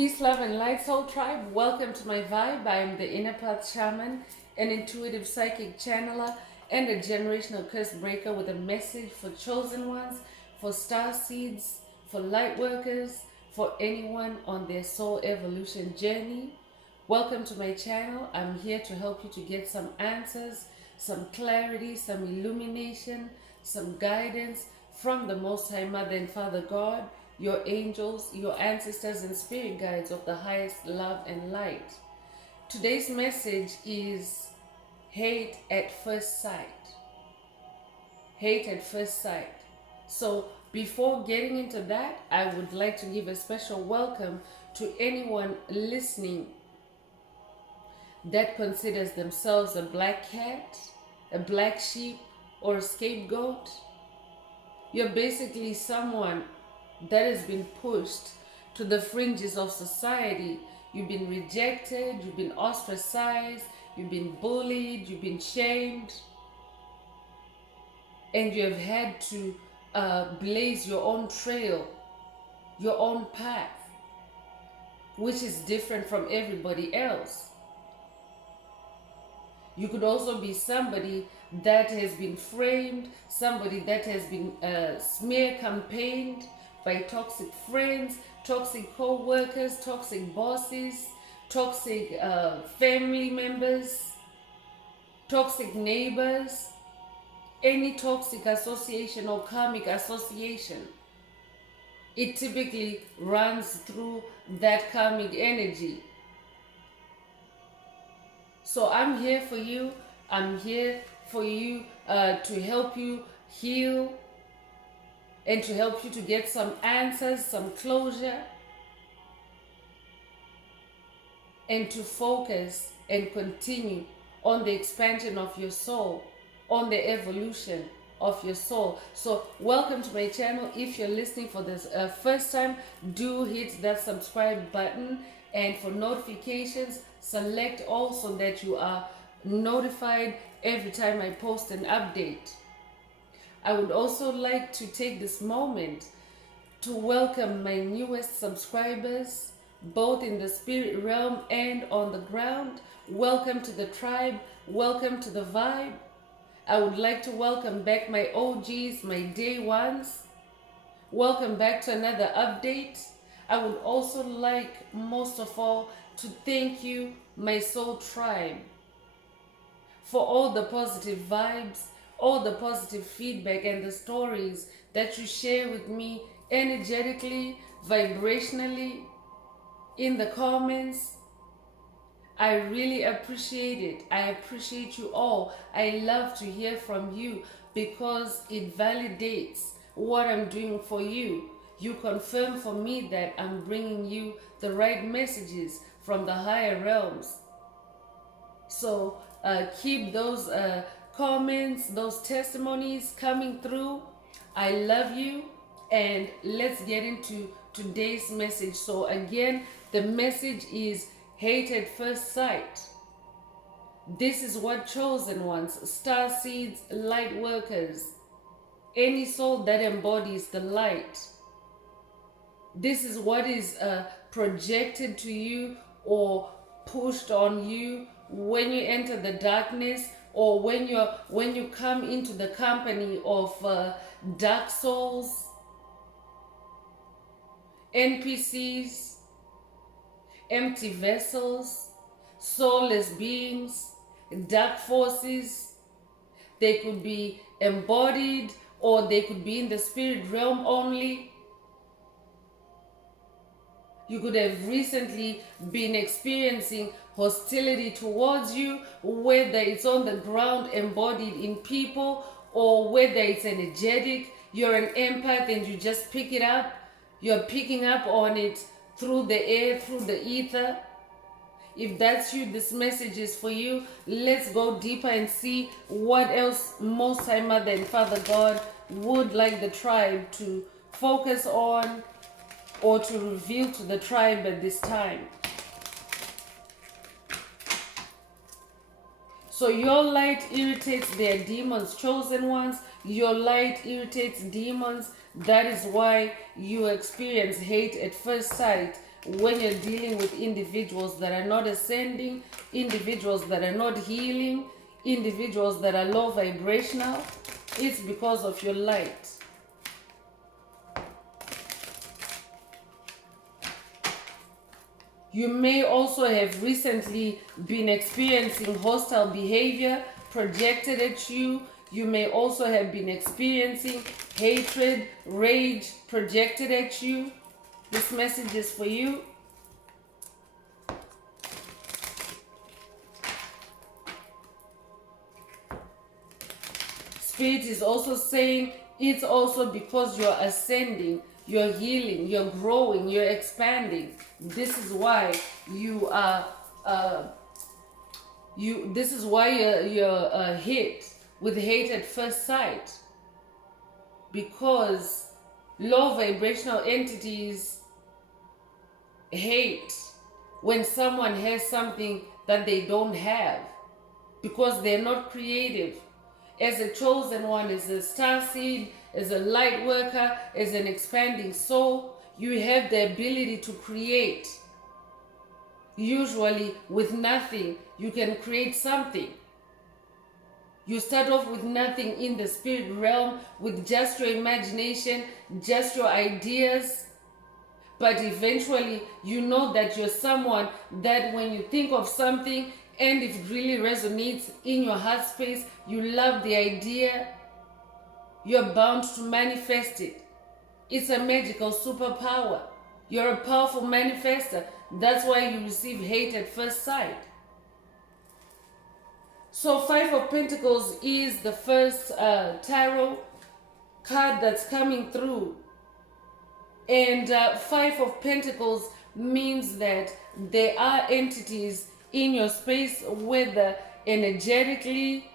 Peace, love, and light, soul tribe. Welcome to my vibe. I am the Inner Path Shaman, an intuitive psychic channeler, and a generational curse breaker with a message for chosen ones, for star seeds, for light workers, for anyone on their soul evolution journey. Welcome to my channel. I'm here to help you to get some answers, some clarity, some illumination, some guidance from the Most High Mother and Father God, your angels, your ancestors, and spirit guides of the highest love and light. Today's message is hate at first sight. Hate at first sight. So before getting into that, I would like to give a special welcome to anyone listening that considers themselves a black cat, a black sheep, or a scapegoat. You're basically someone that has been pushed to the fringes of society. You've been rejected, you've been ostracized, you've been bullied, you've been shamed, and you have had to blaze your own trail, your own path, which is different from everybody else. You could also be somebody that has been framed, somebody that has been smear campaigned by toxic friends, toxic co-workers, toxic bosses, toxic family members, toxic neighbors, any toxic association or karmic association. It typically runs through that karmic energy. So I'm here for you. I'm here for you to help you heal and to help you to get some answers, some closure, and to focus and continue on the expansion of your soul, on the evolution of your soul. So welcome to my channel. If you're listening for this first time, do hit that subscribe button, and for notifications, select all so that you are notified every time I post an update. I would also like to take this moment to welcome my newest subscribers, both in the spirit realm and on the ground. Welcome to the tribe. Welcome to the vibe. I would like to welcome back my OGs, my day ones. Welcome back to another update. I would also like, most of all, to thank you, my soul tribe, for all the positive vibes, all the positive feedback, and the stories that you share with me energetically, vibrationally, in the comments. I really appreciate it. I appreciate you all. I love to hear from you because it validates what I'm doing for you. You confirm for me that I'm bringing you the right messages from the higher realms. So keep those comments, those testimonies coming through. I love you, and let's get into today's message. So again, the message is hate at first sight. This is what chosen ones, star seeds, light workers, any soul that embodies the light, this is what is projected to you or pushed on you when you enter the darkness, or when you come into the company of dark souls, NPCs, empty vessels, soulless beings, dark forces. They could be embodied, or they could be in the spirit realm only. You could have recently been experiencing hostility towards you, whether it's on the ground embodied in people, or whether it's energetic. You're an empath and you just pick it up. You're picking up on it through the air, through the ether. If that's you, this message is for you. Let's go deeper and see what else Most High Mother and Father God would like the tribe to focus on, or to reveal to the tribe at this time. So your light irritates their demons, chosen ones. Your light irritates demons. That is why you experience hate at first sight, when you're dealing with individuals that are not ascending, individuals that are not healing, individuals that are low vibrational, it's because of your light. You may also have recently been experiencing hostile behavior projected at you. You may also have been experiencing hatred, rage projected at you. This message is for you. Spirit is also saying it's also because you're ascending, you're healing, you're growing, you're expanding. This is why you are this is why you're hit with hate at first sight, because low vibrational entities hate when someone has something that they don't have, because they're not creative. As a chosen one, as a star seed, as a light worker, as an expanding soul, you have the ability to create. Usually with nothing, you can create something. You start off with nothing in the spirit realm, with just your imagination, just your ideas. But eventually, you know that you're someone that when you think of something and it really resonates in your heart space, you love the idea, you're bound to manifest it. It's a magical superpower. You're a powerful manifester. That's why you receive hate at first sight. So Five of Pentacles is the first tarot card that's coming through. And Five of Pentacles means that there are entities in your space, whether energetically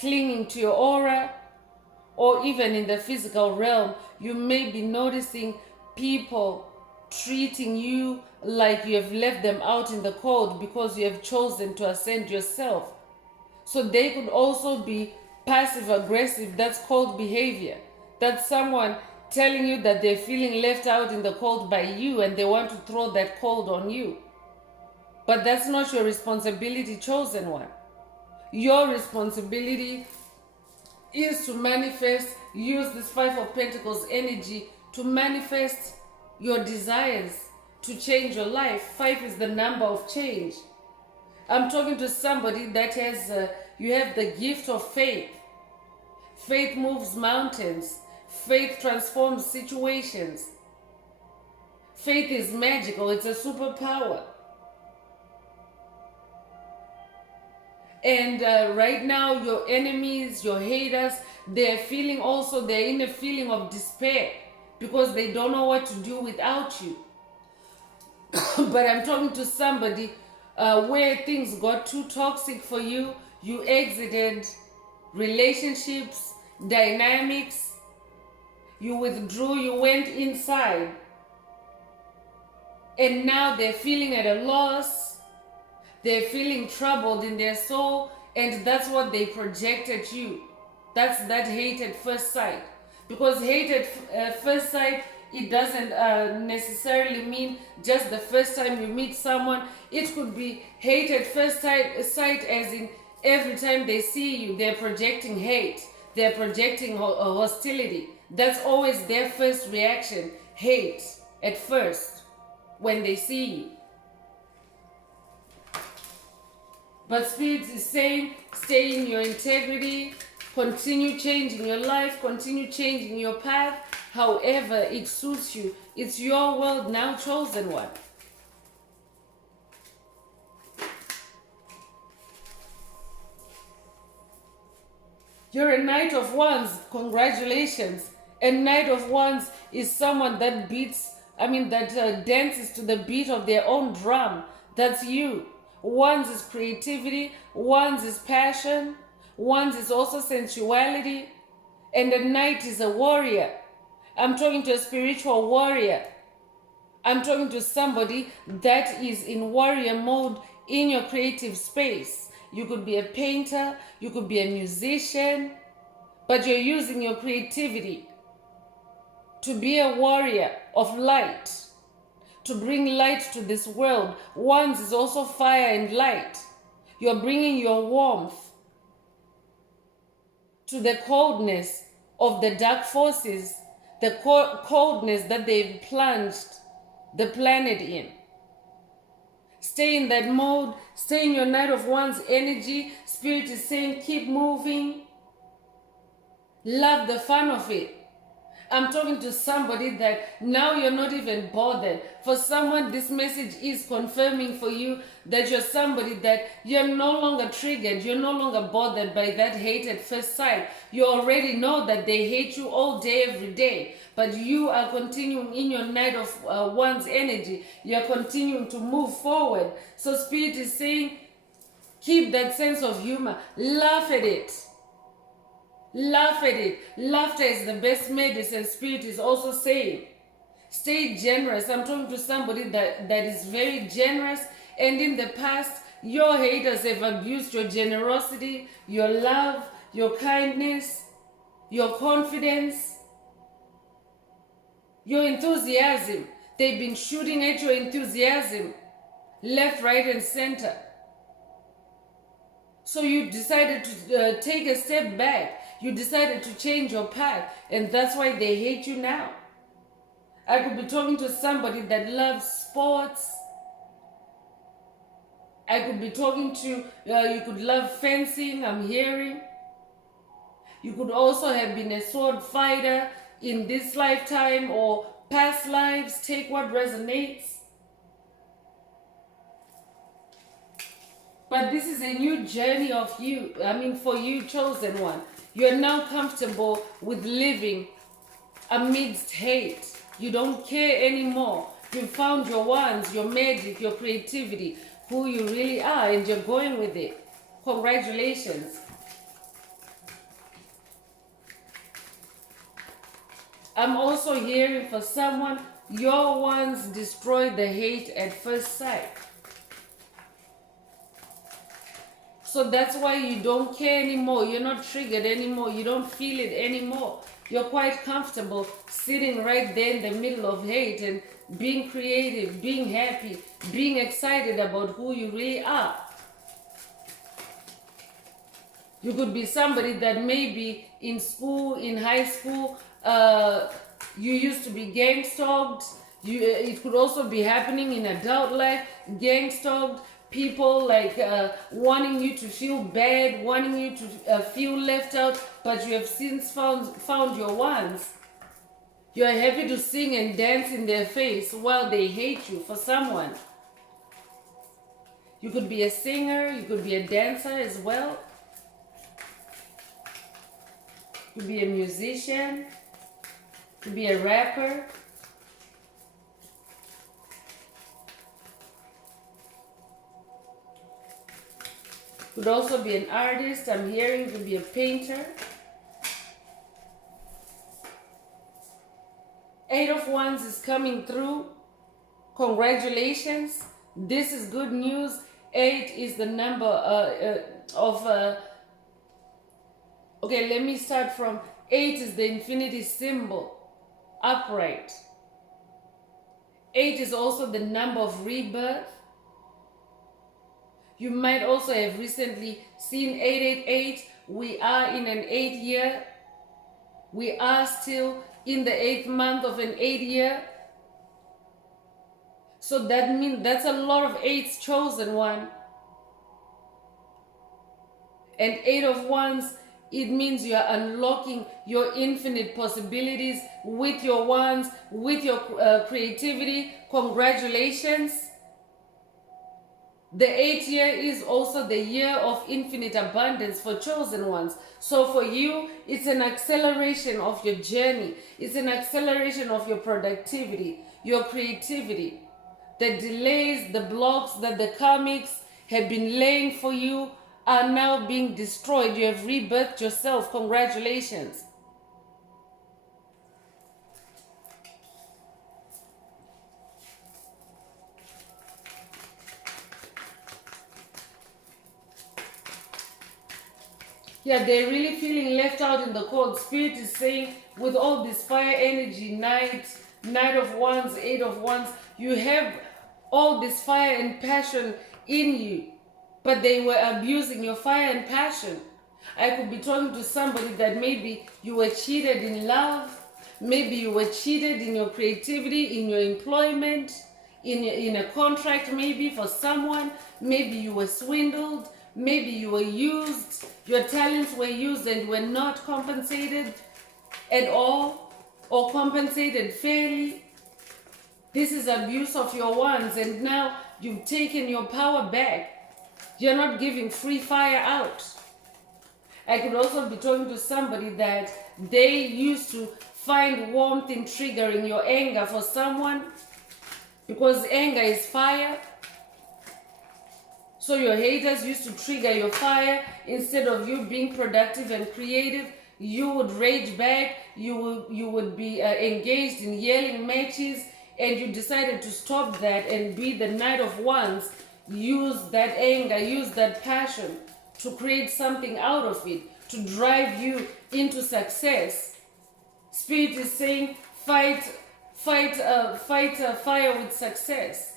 clinging to your aura or even in the physical realm. You may be noticing people treating you like you have left them out in the cold because you have chosen to ascend yourself. So they could also be passive aggressive. That's cold behavior. That's someone telling you that they're feeling left out in the cold by you and they want to throw that cold on you. But that's not your responsibility, chosen one. Your responsibility is to manifest, use this Five of Pentacles energy to manifest your desires, to change your life. Five is the number of change. I'm talking to somebody that has, you have the gift of faith. Faith moves mountains. Faith transforms situations. Faith is magical. It's a superpower. And right now, your enemies, your haters, they're in a feeling of despair because they don't know what to do without you. But I'm talking to somebody where things got too toxic for you. You exited relationships, dynamics. You withdrew, you went inside. And now they're feeling at a loss. They're feeling troubled in their soul, and that's what they project at you. That's that hate at first sight. Because hate at first sight, it doesn't necessarily mean just the first time you meet someone. It could be hate at first sight as in every time they see you, they're projecting hate. They're projecting hostility. That's always their first reaction, hate at first when they see you. But Spirit is saying, stay in your integrity, continue changing your life, continue changing your path, however it suits you. It's your world now, chosen one. You're a Knight of Wands. Congratulations. A Knight of Wands is someone that dances to the beat of their own drum. That's you. Wands is creativity. Wands is passion. Wands is also sensuality. And a knight is a warrior. I'm talking to a spiritual warrior. I'm talking to somebody that is in warrior mode in your creative space. You could be a painter, you could be a musician, but you're using your creativity to be a warrior of light. to bring light to this world. Wands is also fire and light. You're bringing your warmth to the coldness of the dark forces, the coldness that they've plunged the planet in. Stay in that mode. Stay in your Knight of Wands energy. Spirit is saying keep moving. Love the fun of it. I'm talking to somebody that now you're not even bothered. For someone, this message is confirming for you that you're somebody that you're no longer triggered. You're no longer bothered by that hate at first sight. You already know that they hate you all day, every day. But you are continuing in your Knight of Wands energy. You're continuing to move forward. So Spirit is saying, keep that sense of humor. Laugh at it. Laugh at it. Laughter is the best medicine. Spirit is also saying, stay generous. I'm talking to somebody that is very generous, and in the past your haters have abused your generosity, your love, your kindness, your confidence, your enthusiasm. They've been shooting at your enthusiasm left, right, and center. So you decided to take a step back. You decided to change your path, and that's why they hate you now. I could be talking to somebody that loves sports. I could be talking to, you could love fencing, I'm hearing. You could also have been a sword fighter in this lifetime or past lives. Take what resonates. But this is a new journey of you. For you, chosen one. You're now comfortable with living amidst hate. You don't care anymore. You've found your wands, your magic, your creativity, who you really are, and you're going with it. Congratulations. I'm also hearing for someone, your wands destroy the hate at first sight. So that's why you don't care anymore. You're not triggered anymore. You don't feel it anymore. You're quite comfortable sitting right there in the middle of hate and being creative, being happy, being excited about who you really are. You could be somebody that maybe in school, in high school, you used to be gang-stalked. It could also be happening in adult life, gang-stalked. People like wanting you to feel bad, wanting you to feel left out, but you have since found your wands. You are happy to sing and dance in their face while they hate you for someone. You could be a singer, you could be a dancer as well. You could be a musician, you could be a rapper. Could also be an artist. I'm hearing you could be a painter. Eight of Wands is coming through. Congratulations. This is good news. 8 is the number of... okay, let me start from 8 is the infinity symbol. Upright. 8 is also the number of rebirth. You might also have recently seen 888. We are in an 8th year. We are still in the 8th month of an 8th year. So that means that's a lot of 8s, chosen one. And 8 of Wands, it means you are unlocking your infinite possibilities with your wands, with your creativity. Congratulations. The 8th year is also the year of infinite abundance for chosen ones. So for you, it's an acceleration of your journey. It's an acceleration of your productivity, your creativity. The delays, the blocks that the karmics have been laying for you are now being destroyed. You have rebirthed yourself. Congratulations. Yeah, they're really feeling left out in the cold. Spirit is saying, with all this fire energy, Knight of Wands, 8 of Wands, You have all this fire and passion in you, but they were abusing your fire and passion. I could be talking to somebody that maybe you were cheated in love, maybe you were cheated in your creativity, in your employment, in a contract, maybe for someone, maybe you were swindled, maybe you were used, your talents were used and were not compensated at all or compensated fairly. This is abuse of your ones, and now you've taken your power back. You're not giving free fire out. I could also be talking to somebody that they used to find warmth in triggering your anger for someone, because anger is fire. So your haters used to trigger your fire. Instead of you being productive and creative, you would rage back, you would be engaged in yelling matches, and you decided to stop that and be the Knight of Wands. Use that anger, use that passion to create something out of it, to drive you into success. Spirit is saying, fight fire with success.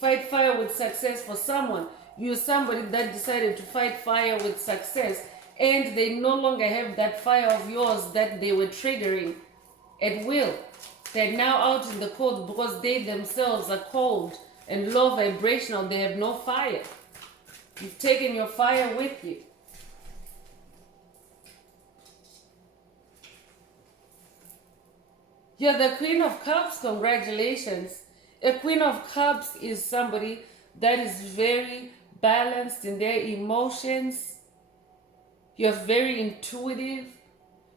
Fight fire with success for someone. You're somebody that decided to fight fire with success, and they no longer have that fire of yours that they were triggering at will. They're now out in the cold because they themselves are cold and low vibrational. They have no fire. You've taken your fire with you. You're the Queen of Cups. Congratulations. A Queen of Cups is somebody that is very balanced in their emotions. You're very intuitive.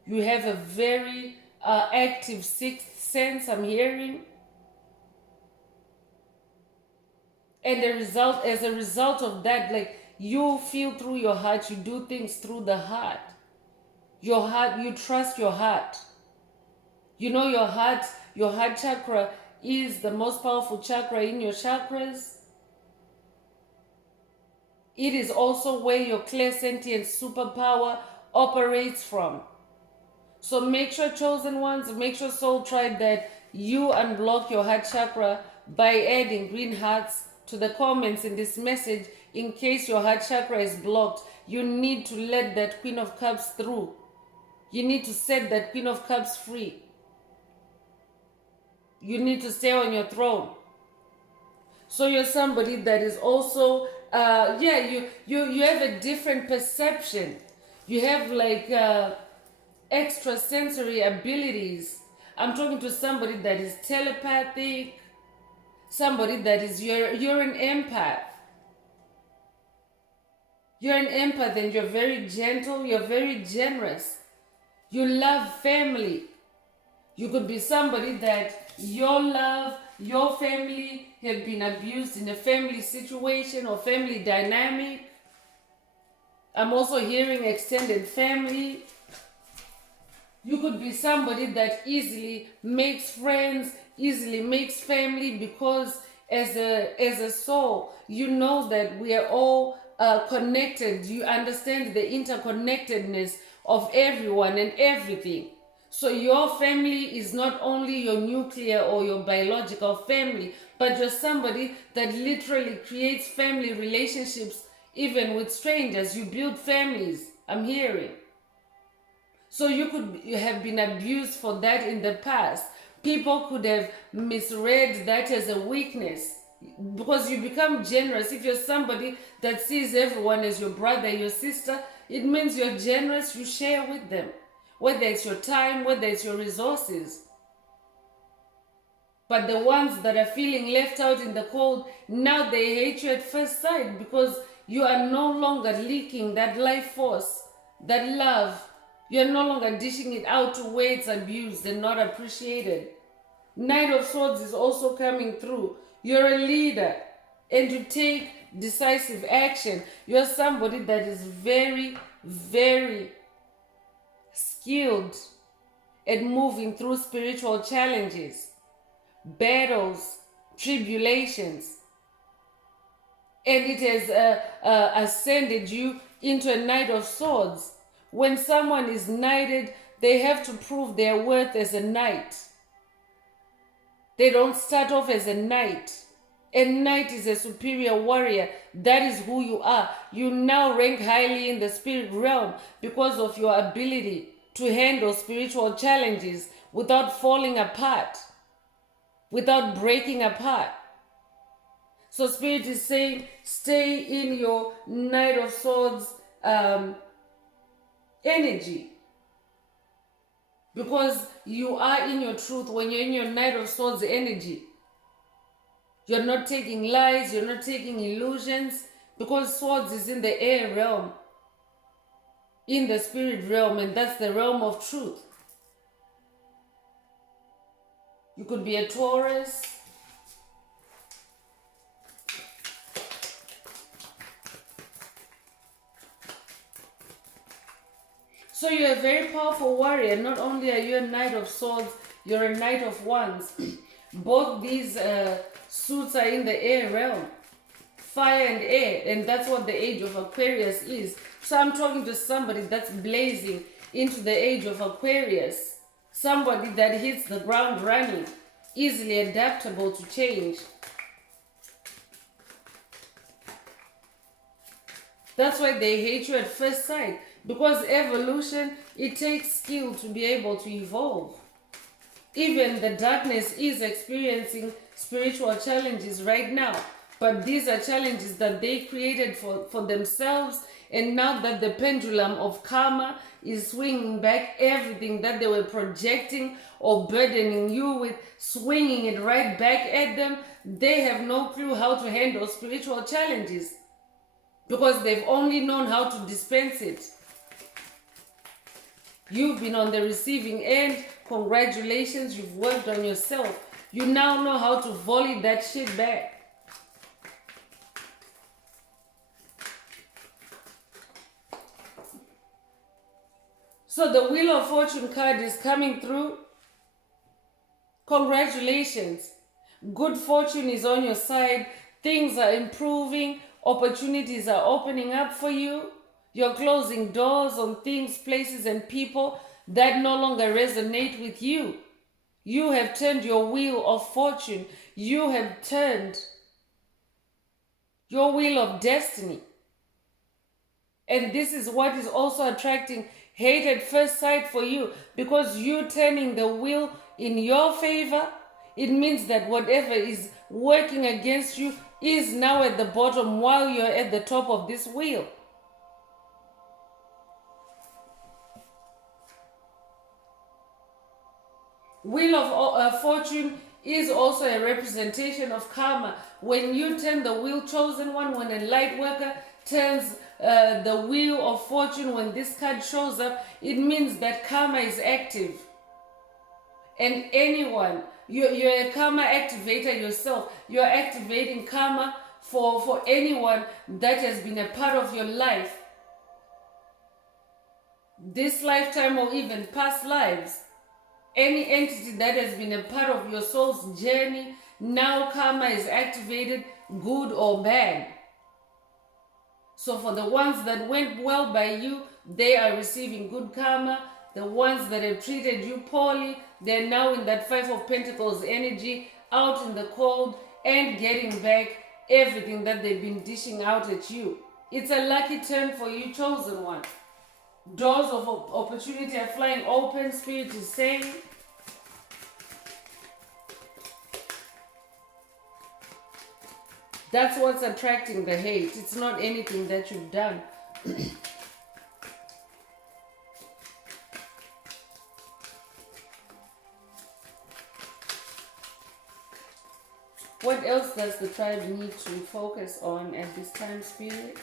You have a very active sixth sense, I'm hearing. And as a result of that, like, you feel through your heart, you do things through the heart. Your heart, you trust your heart. You know your heart chakra is the most powerful chakra in your chakras. It is also where your clairsentient superpower operates from. So make sure, chosen ones, make sure, soul tribe, that you unblock your heart chakra by adding green hearts to the comments in this message. In case your heart chakra is blocked, you need to let that Queen of Cups through. You need to set that Queen of Cups free. You need to stay on your throne. So you're somebody that is also, you have a different perception. You have like extrasensory abilities. I'm talking to somebody that is telepathic, somebody that is, you're an empath. You're an empath, and you're very gentle, you're very generous. You love family. You could be somebody that your love, your family have been abused in a family situation or family dynamic. I'm also hearing extended family. You could be somebody that easily makes friends, easily makes family, because as a soul, you know that we are all connected. You understand the interconnectedness of everyone and everything. So your family is not only your nuclear or your biological family, but you're somebody that literally creates family relationships even with strangers. You build families, I'm hearing. So you have been abused for that in the past. People could have misread that as a weakness, because you become generous. If you're somebody that sees everyone as your brother, your sister, it means you're generous, you share with them. Whether it's your time, whether it's your resources. But the ones that are feeling left out in the cold, now they hate you at first sight, because you are no longer leaking that life force, that love. You're no longer dishing it out to where it's abused and not appreciated. Knight of Swords is also coming through. You're a leader and you take decisive action. You're somebody that is very, very skilled at moving through spiritual challenges, battles, tribulations. And it has ascended you into a Knight of Swords. When someone is knighted, they have to prove their worth as a knight. They don't start off as a knight. A knight is a superior warrior. That is who you are. You now rank highly in the spirit realm because of your ability to handle spiritual challenges without falling apart, without breaking apart. So Spirit is saying, stay in your Knight of Swords energy. Because you are in your truth when you're in your Knight of Swords energy. You're not taking lies, you're not taking illusions, because swords is in the air realm, in the spirit realm, and that's the realm of truth. You could be a Taurus. So you're a very powerful warrior. Not only are you a Knight of Swords, you're a Knight of Wands. Both these suits are in the air realm. Fire and air, and that's what the age of Aquarius is. So I'm talking to somebody that's blazing into the age of Aquarius. Somebody that hits the ground running, easily adaptable to change. That's why they hate you at first sight. Because evolution, it takes skill to be able to evolve. Even the darkness is experiencing spiritual challenges right now. But these are challenges that they created for themselves. And now that the pendulum of karma is swinging back, everything that they were projecting or burdening you with, swinging it right back at them, they have no clue how to handle spiritual challenges. Because they've only known how to dispense it. You've been on the receiving end. Congratulations, you've worked on yourself. You now know how to volley that shit back. So the Wheel of Fortune card is coming through. Congratulations. Good fortune is on your side. Things are improving. Opportunities are opening up for you. You're closing doors on things, places, and people that no longer resonate with you. You have turned your wheel of fortune. You have turned your wheel of destiny. And this is what is also attracting hate at first sight for you. Because you turning the wheel in your favor, it means that whatever is working against you is now at the bottom while you're at the top of this wheel. Wheel of Fortune is also a representation of karma. When you turn the wheel, chosen one, when a light worker turns the wheel of fortune, when this card shows up, it means that karma is active. And anyone, you're a karma activator yourself. You're activating karma for anyone that has been a part of your life. This lifetime or even past lives. Any entity that has been a part of your soul's journey, now karma is activated, good or bad. So for the ones that went well by you, they are receiving good karma. The ones that have treated you poorly, they're now in that Five of Pentacles energy, out in the cold and getting back everything that they've been dishing out at you. It's a lucky turn for you, chosen one. Doors of opportunity are flying open, Spirit is saying. That's what's attracting the hate. It's not anything that you've done. What else does the tribe need to focus on at this time, Spirit?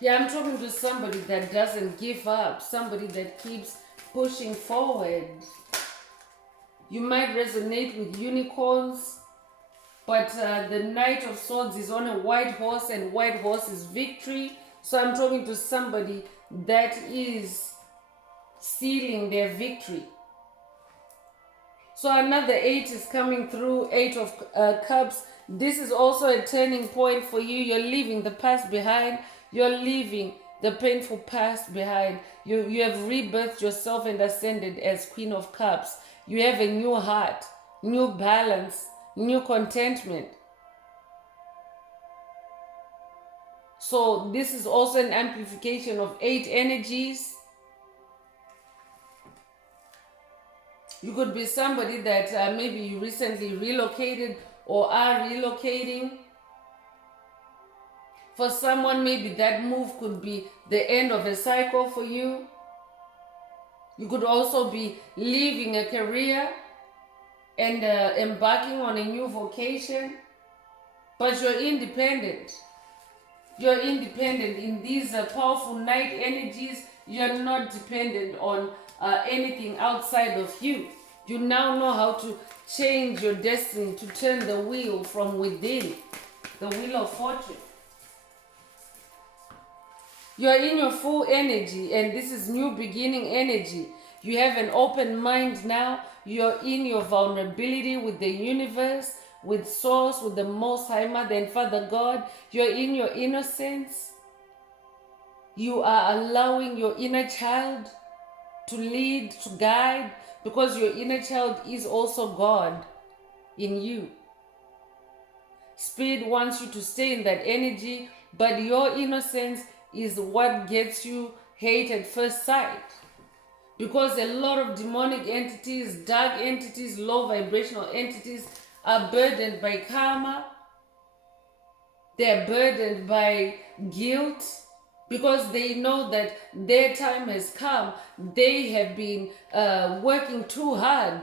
Yeah, I'm talking to somebody that doesn't give up. Somebody that keeps pushing forward. You might resonate with unicorns, but the Knight of Swords is on a white horse, and white horse is victory. So I'm talking to somebody that is sealing their victory. So another 8 is coming through, 8 of Cups. This is also a turning point for you. You're leaving the past behind. You're leaving the painful past behind. You have rebirthed yourself and ascended as Queen of Cups. You have a new heart, new balance, new contentment. So this is also an amplification of 8 energies. You could be somebody that maybe you recently relocated or are relocating. For someone, maybe that move could be the end of a cycle for you. You could also be leaving a career and embarking on a new vocation. But you're independent. You're independent in these powerful night energies. You're not dependent on anything outside of you. You now know how to change your destiny, to turn the wheel from within, the wheel of fortune. You're in your full energy, and this is new beginning energy. You have an open mind now. You're in your vulnerability with the universe, with Source, with the Most High Mother and Father God. You're in your innocence. You are allowing your inner child to lead, to guide, because your inner child is also God in you. Spirit wants you to stay in that energy, but your innocence is what gets you hate at first sight. Because a lot of demonic entities, dark entities, low vibrational entities are burdened by karma. They're burdened by guilt because they know that their time has come. They have been working too hard,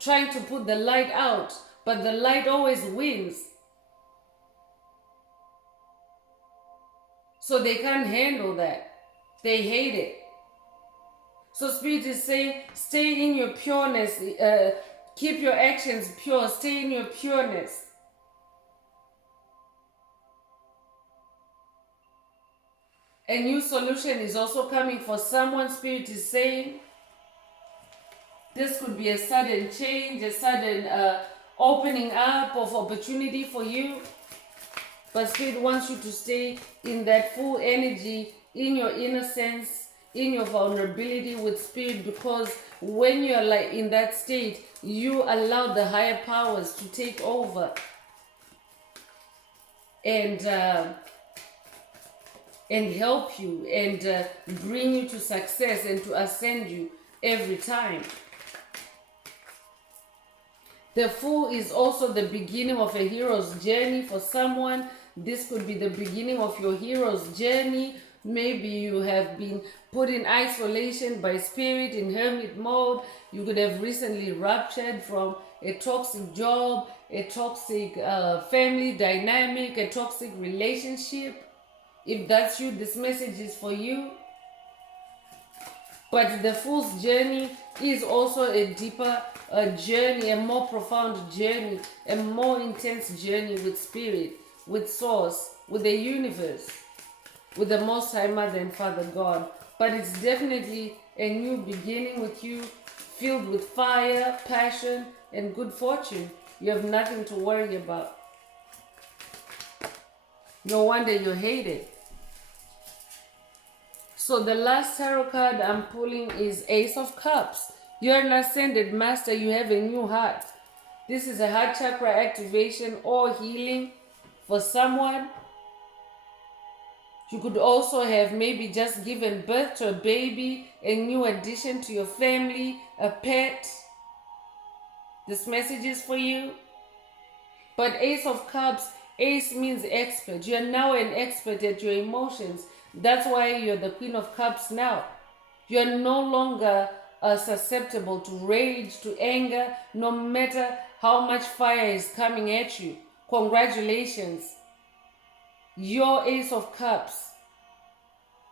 trying to put the light out, but the light always wins. So they can't handle that. They hate it. So Spirit is saying, stay in your pureness. Keep your actions pure. Stay in your pureness. A new solution is also coming for someone. Spirit is saying, this could be a sudden change, a sudden opening up of opportunity for you. But Spirit wants you to stay in that full energy, in your innocence, in your vulnerability with Spirit, because when you're like in that state, you allow the higher powers to take over and help you and bring you to success and to ascend you every time. The Fool is also the beginning of a hero's journey for someone. This could be the beginning of your hero's journey. Maybe you have been put in isolation by Spirit in hermit mode. You could have recently ruptured from a toxic job, a toxic family dynamic, a toxic relationship. If that's you, this message is for you. But the Fool's journey is also a deeper journey, a more profound journey, a more intense journey with Spirit, with Source, with the universe, with the Most High Mother and Father God. But it's definitely a new beginning with you, filled with fire, passion, and good fortune. You have nothing to worry about. No wonder you're hated. So the last tarot card I'm pulling is Ace of Cups. You're an ascended master. You have a new heart. This is a heart chakra activation or healing for someone. You could also have maybe just given birth to a baby, a new addition to your family, a pet. This message is for you. But Ace of Cups, Ace means expert. You're now an expert at your emotions. That's why you're the Queen of Cups now. You're no longer susceptible to rage, to anger, no matter how much fire is coming at you. Congratulations. Your Ace of Cups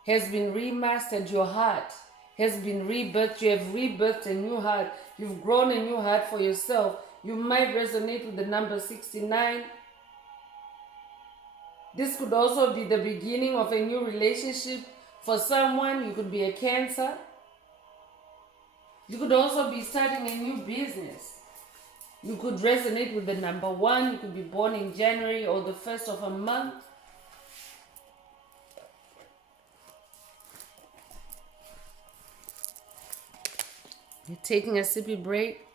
has been remastered. Your heart has been rebirthed. You have rebirthed a new heart. You've grown a new heart for yourself. You might resonate with the number 69. This could also be the beginning of a new relationship for someone. You could be a Cancer. You could also be starting a new business. You could resonate with the number 1. You could be born in January or the first of a month. Taking a sippy break.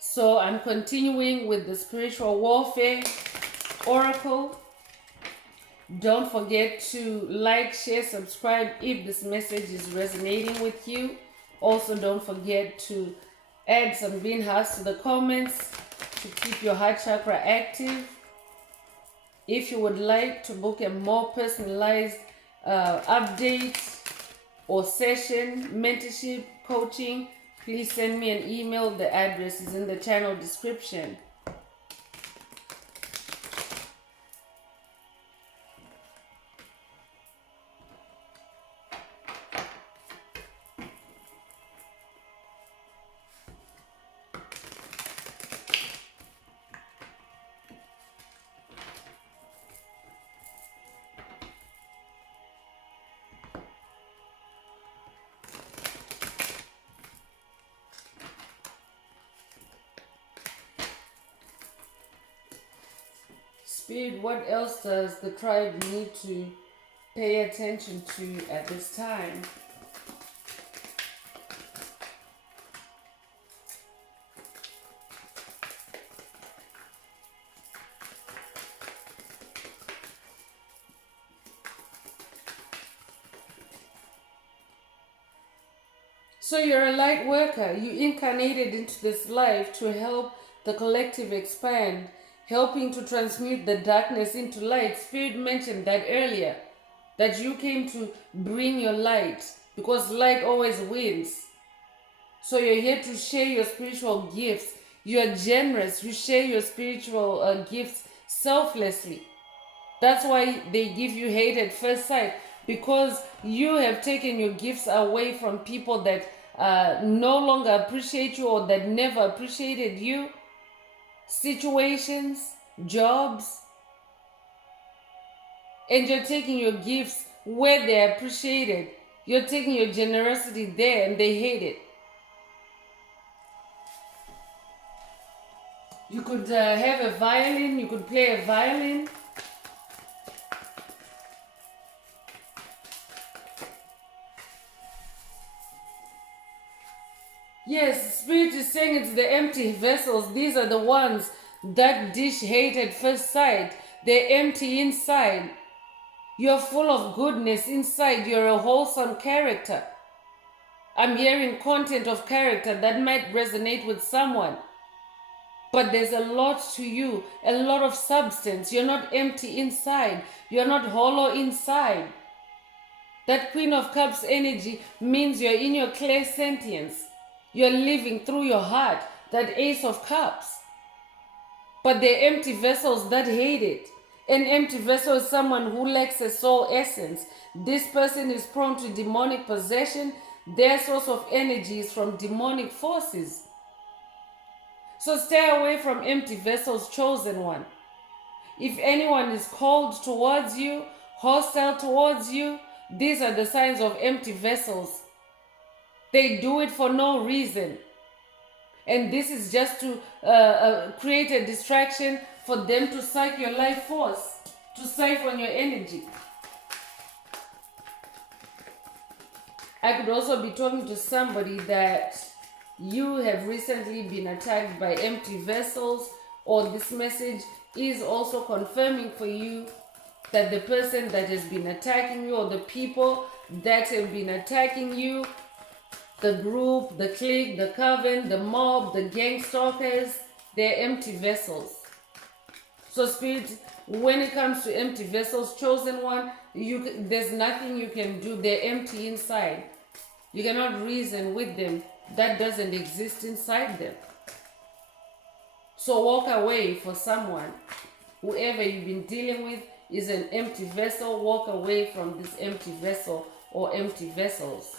So I'm continuing with the spiritual warfare oracle. Don't forget to like, share, subscribe if this message is resonating with you. Also, don't forget to add some green hearts to the comments to keep your heart chakra active. If you would like to book a more personalized update or session, mentorship, coaching, please send me an email. The address is in the channel description. Spirit, what else does the tribe need to pay attention to at this time? So you're a light worker. You incarnated into this life to help the collective expand, helping to transmute the darkness into light. Spirit mentioned that earlier, that you came to bring your light because light always wins. So you're here to share your spiritual gifts. You're generous. You share your spiritual gifts selflessly. That's why they give you hate at first sight, because you have taken your gifts away from people that no longer appreciate you or that never appreciated you. Situations, jobs, and you're taking your gifts where they're appreciated. You're taking your generosity there and they hate it. You could have a violin, you could play a violin. Yes, Spirit is saying it's the empty vessels. These are the ones that dish hate at first sight. They're empty inside. You're full of goodness inside. You're a wholesome character. I'm hearing content of character that might resonate with someone. But there's a lot to you, a lot of substance. You're not empty inside. You're not hollow inside. That Queen of Cups energy means you're in your clear sentience. You're living through your heart, that Ace of Cups. But they're empty vessels that hate it. An empty vessel is someone who lacks a soul essence. This person is prone to demonic possession. Their source of energy is from demonic forces. So stay away from empty vessels, chosen one. If anyone is cold towards you, hostile towards you, these are the signs of empty vessels. They do it for no reason. And this is just to create a distraction for them to suck your life force, to siphon your energy. I could also be talking to somebody that you have recently been attacked by empty vessels, or this message is also confirming for you that the person that has been attacking you, or the people that have been attacking you, the group, the clique, the coven, the mob, the gang stalkers, they're empty vessels. So Spirit, when it comes to empty vessels, chosen one, there's nothing you can do. They're empty inside. You cannot reason with them. That doesn't exist inside them. So walk away for someone. Whoever you've been dealing with is an empty vessel. Walk away from this empty vessel or empty vessels.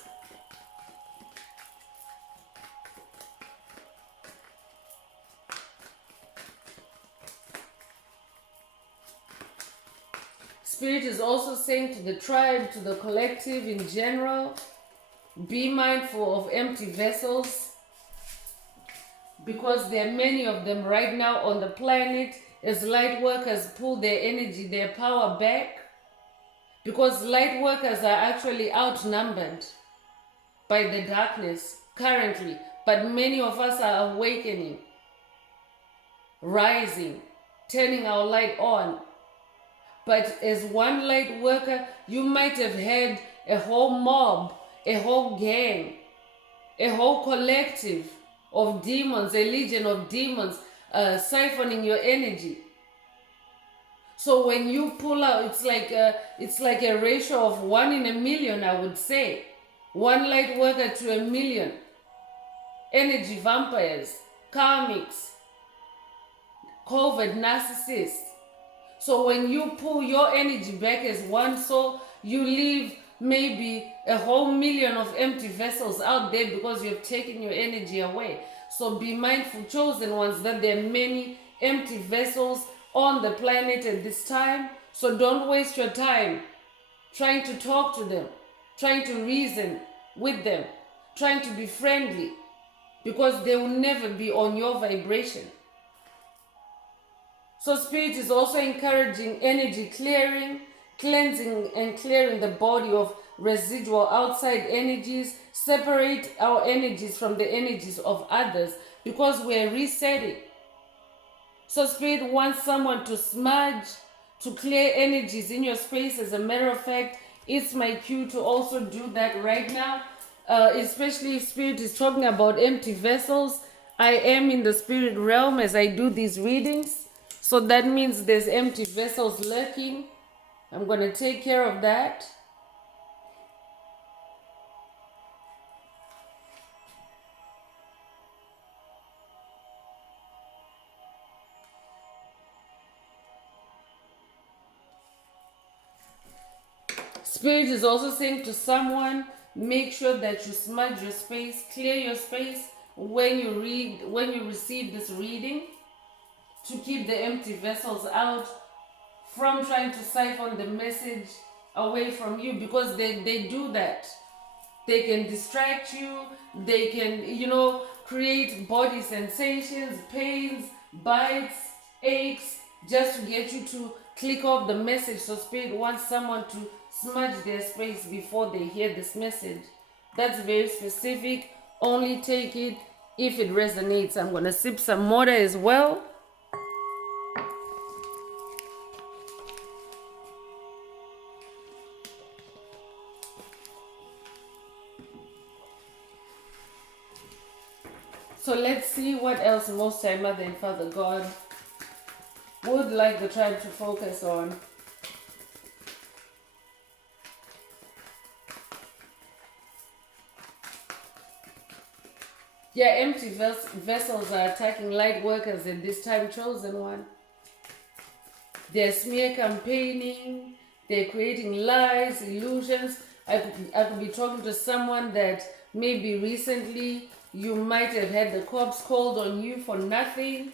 Spirit is also saying to the tribe, to the collective in general, be mindful of empty vessels, because there are many of them right now on the planet as light workers pull their energy, their power back, because light workers are actually outnumbered by the darkness currently, but many of us are awakening, rising, turning our light on. But as one light worker, you might have had a whole mob, a whole gang, a whole collective of demons, a legion of demons siphoning your energy. So when you pull out, it's like a ratio of 1 in a million, I would say. One light worker to a million. Energy vampires, karmics, covert narcissists. So when you pull your energy back as one soul, you leave maybe a whole million of empty vessels out there because you've taken your energy away. So be mindful, chosen ones, that there are many empty vessels on the planet at this time. So don't waste your time trying to talk to them, trying to reason with them, trying to be friendly, because they will never be on your vibration. So Spirit is also encouraging energy clearing, cleansing and clearing the body of residual outside energies. Separate our energies from the energies of others, because we're resetting. So Spirit wants someone to smudge, to clear energies in your space. As a matter of fact, it's my cue to also do that right now. Especially if Spirit is talking about empty vessels. I am in the spirit realm as I do these readings. So that means there's empty vessels lurking. I'm going to take care of that. Spirit is also saying to someone, make sure that you smudge your space, clear your space when you receive this reading, to keep the empty vessels out from trying to siphon the message away from you, because they do that. They can distract you, they can, create body sensations, pains, bites, aches, just to get you to click off the message. So Spirit wants someone to smudge their space before they hear this message. That's very specific. Only take it if it resonates. I'm going to sip some water as well. So let's see what else Most High Mother and Father God would like the tribe to focus on. Yeah, empty vessels are attacking light workers at this time, chosen one. They're smear campaigning, they're creating lies, illusions. I could be talking to someone that maybe recently you might have had the cops called on you for nothing,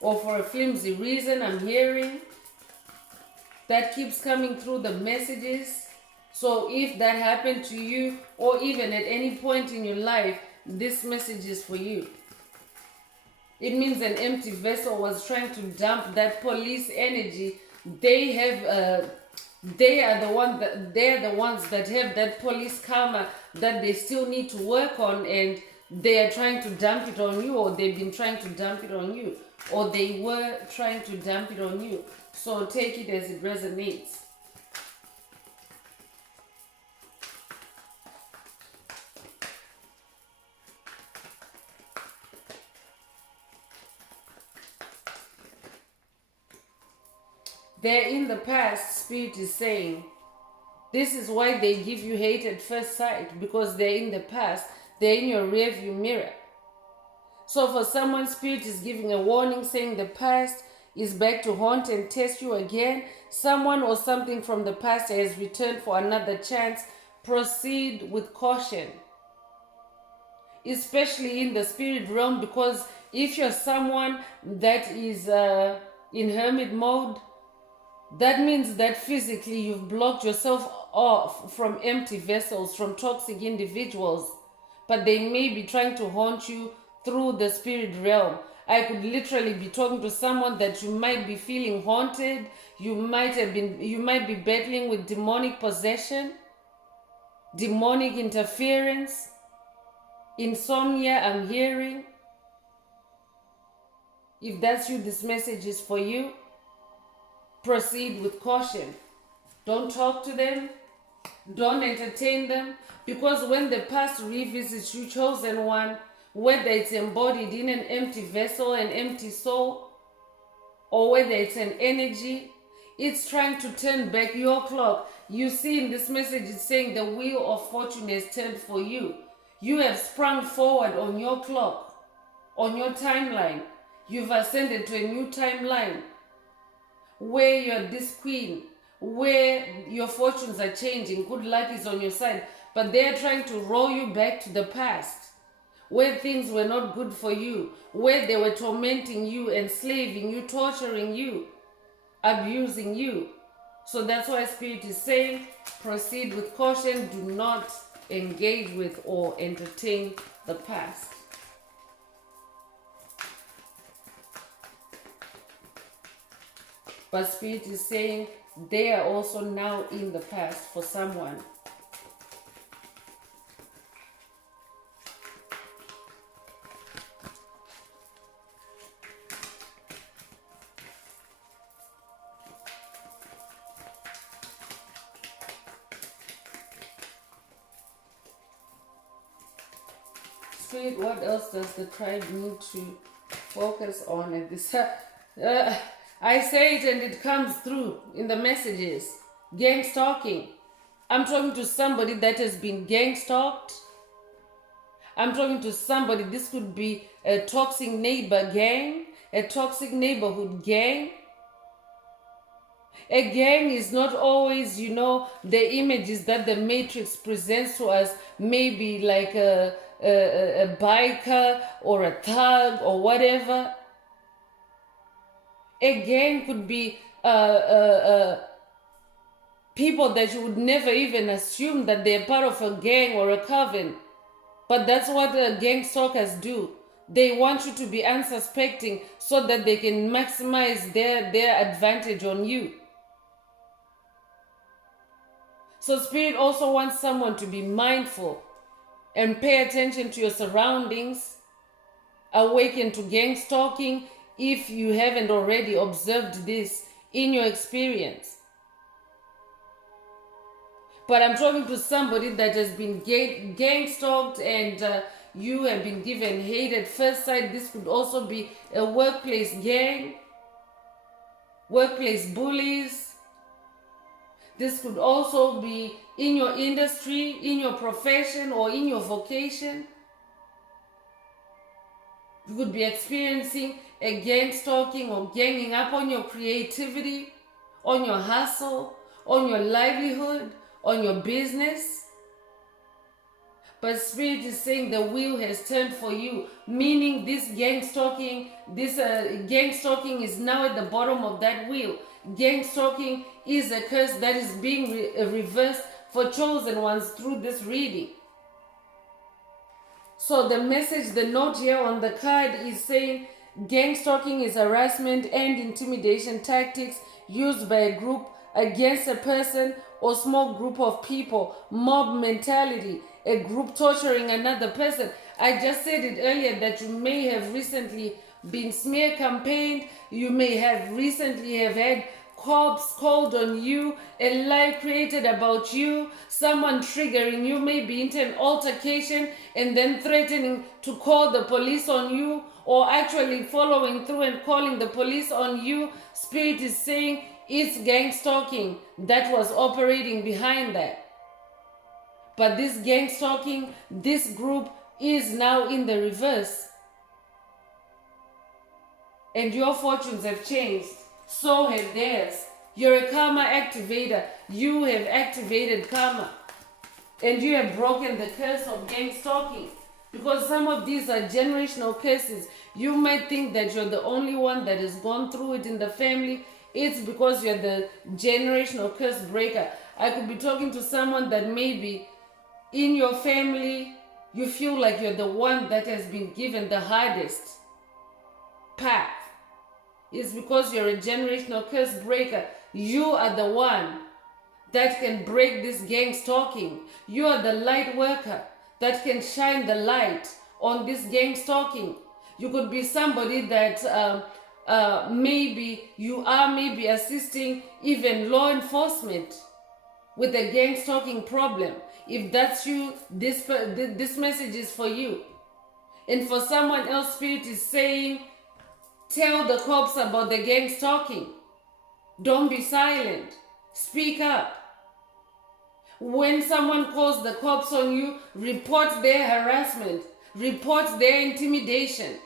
or for a flimsy reason. I'm hearing that keeps coming through the messages. So if that happened to you, or even at any point in your life, this message is for you. It means an empty vessel was trying to dump that police energy. They are the ones that have that police karma that they still need to work on, and they are trying to dump it on you, or they've been trying to dump it on you, or they were trying to dump it on you. So take it as it resonates. They're in the past, Spirit is saying. This is why they give you hate at first sight, because they're in the past. They're in your rearview mirror. So for someone, Spirit is giving a warning, saying the past is back to haunt and test you again. Someone or something from the past has returned for another chance. Proceed with caution, especially in the spirit realm, because if you're someone that is in hermit mode, that means that physically you've blocked yourself off from empty vessels, from toxic individuals, but they may be trying to haunt you through the spirit realm. I could literally be talking to someone that you might be feeling haunted. You might be battling with demonic possession, demonic interference, insomnia. I'm hearing. If that's you, this message is for you. Proceed with caution. Don't talk to them. Don't entertain them. Because when the past revisits you, chosen one, whether it's embodied in an empty vessel, an empty soul, or whether it's an energy, it's trying to turn back your clock. You see in this message, it's saying the wheel of fortune has turned for you. You have sprung forward on your clock, on your timeline. You've ascended to a new timeline where you're this queen, where your fortunes are changing, good luck is on your side, but they're trying to roll you back to the past, where things were not good for you, where they were tormenting you, enslaving you, torturing you, abusing you. So that's why Spirit is saying, proceed with caution, do not engage with or entertain the past. But Spirit is saying they are also now in the past for someone. Spirit, what else does the tribe need to focus on at this time? I say it and it comes through in the messages. Gang stalking. I'm talking to somebody that has been gang stalked. I'm talking to somebody, this could be a toxic neighbor gang, a toxic neighborhood gang. A gang is not always, the images that the Matrix presents to us, maybe like a biker or a thug or whatever. A gang could be people that you would never even assume that they're part of a gang or a coven. But that's what gang stalkers do. They want you to be unsuspecting so that they can maximize their advantage on you. So Spirit also wants someone to be mindful and pay attention to your surroundings. Awaken to gang stalking if you haven't already observed this in your experience. But I'm talking to somebody that has been gang stalked and you have been given hate at first sight. This could also be a workplace gang, workplace bullies. This could also be in your industry, in your profession, or in your vocation. You could be experiencing a gang stalking or ganging up on your creativity, on your hustle, on your livelihood, on your business. But Spirit is saying the wheel has turned for you, meaning this gang stalking is now at the bottom of that wheel. Gang stalking is a curse that is being reversed for chosen ones through this reading. So the message, the note here on the card is saying gang stalking is harassment and intimidation tactics used by a group against a person or small group of people. Mob mentality, a group torturing another person. I just said it earlier that you may have recently been smear campaigned. You may have recently have had cops called on you, a lie created about you, someone triggering you, maybe into an altercation and then threatening to call the police on you, or actually following through and calling the police on you. Spirit is saying it's gang stalking that was operating behind that. But this gang stalking, this group is now in the reverse. And your fortunes have changed. So have theirs. You're a karma activator. You have activated karma. And you have broken the curse of gang stalking. Because some of these are generational curses. You might think that you're the only one that has gone through it in the family. It's because you're the generational curse breaker. I could be talking to someone that maybe in your family, you feel like you're the one that has been given the hardest. path. It's because you're a generational curse breaker. You are the one that can break this gang stalking. You are the light worker that can shine the light on this gang stalking. You could be somebody that maybe you are maybe assisting even law enforcement with a gang stalking problem. If that's you, this message is for you. And for someone else, Spirit is saying, tell the cops about the gang stalking. Don't be silent. Speak up. When someone calls the cops on you, report their harassment, report their intimidation.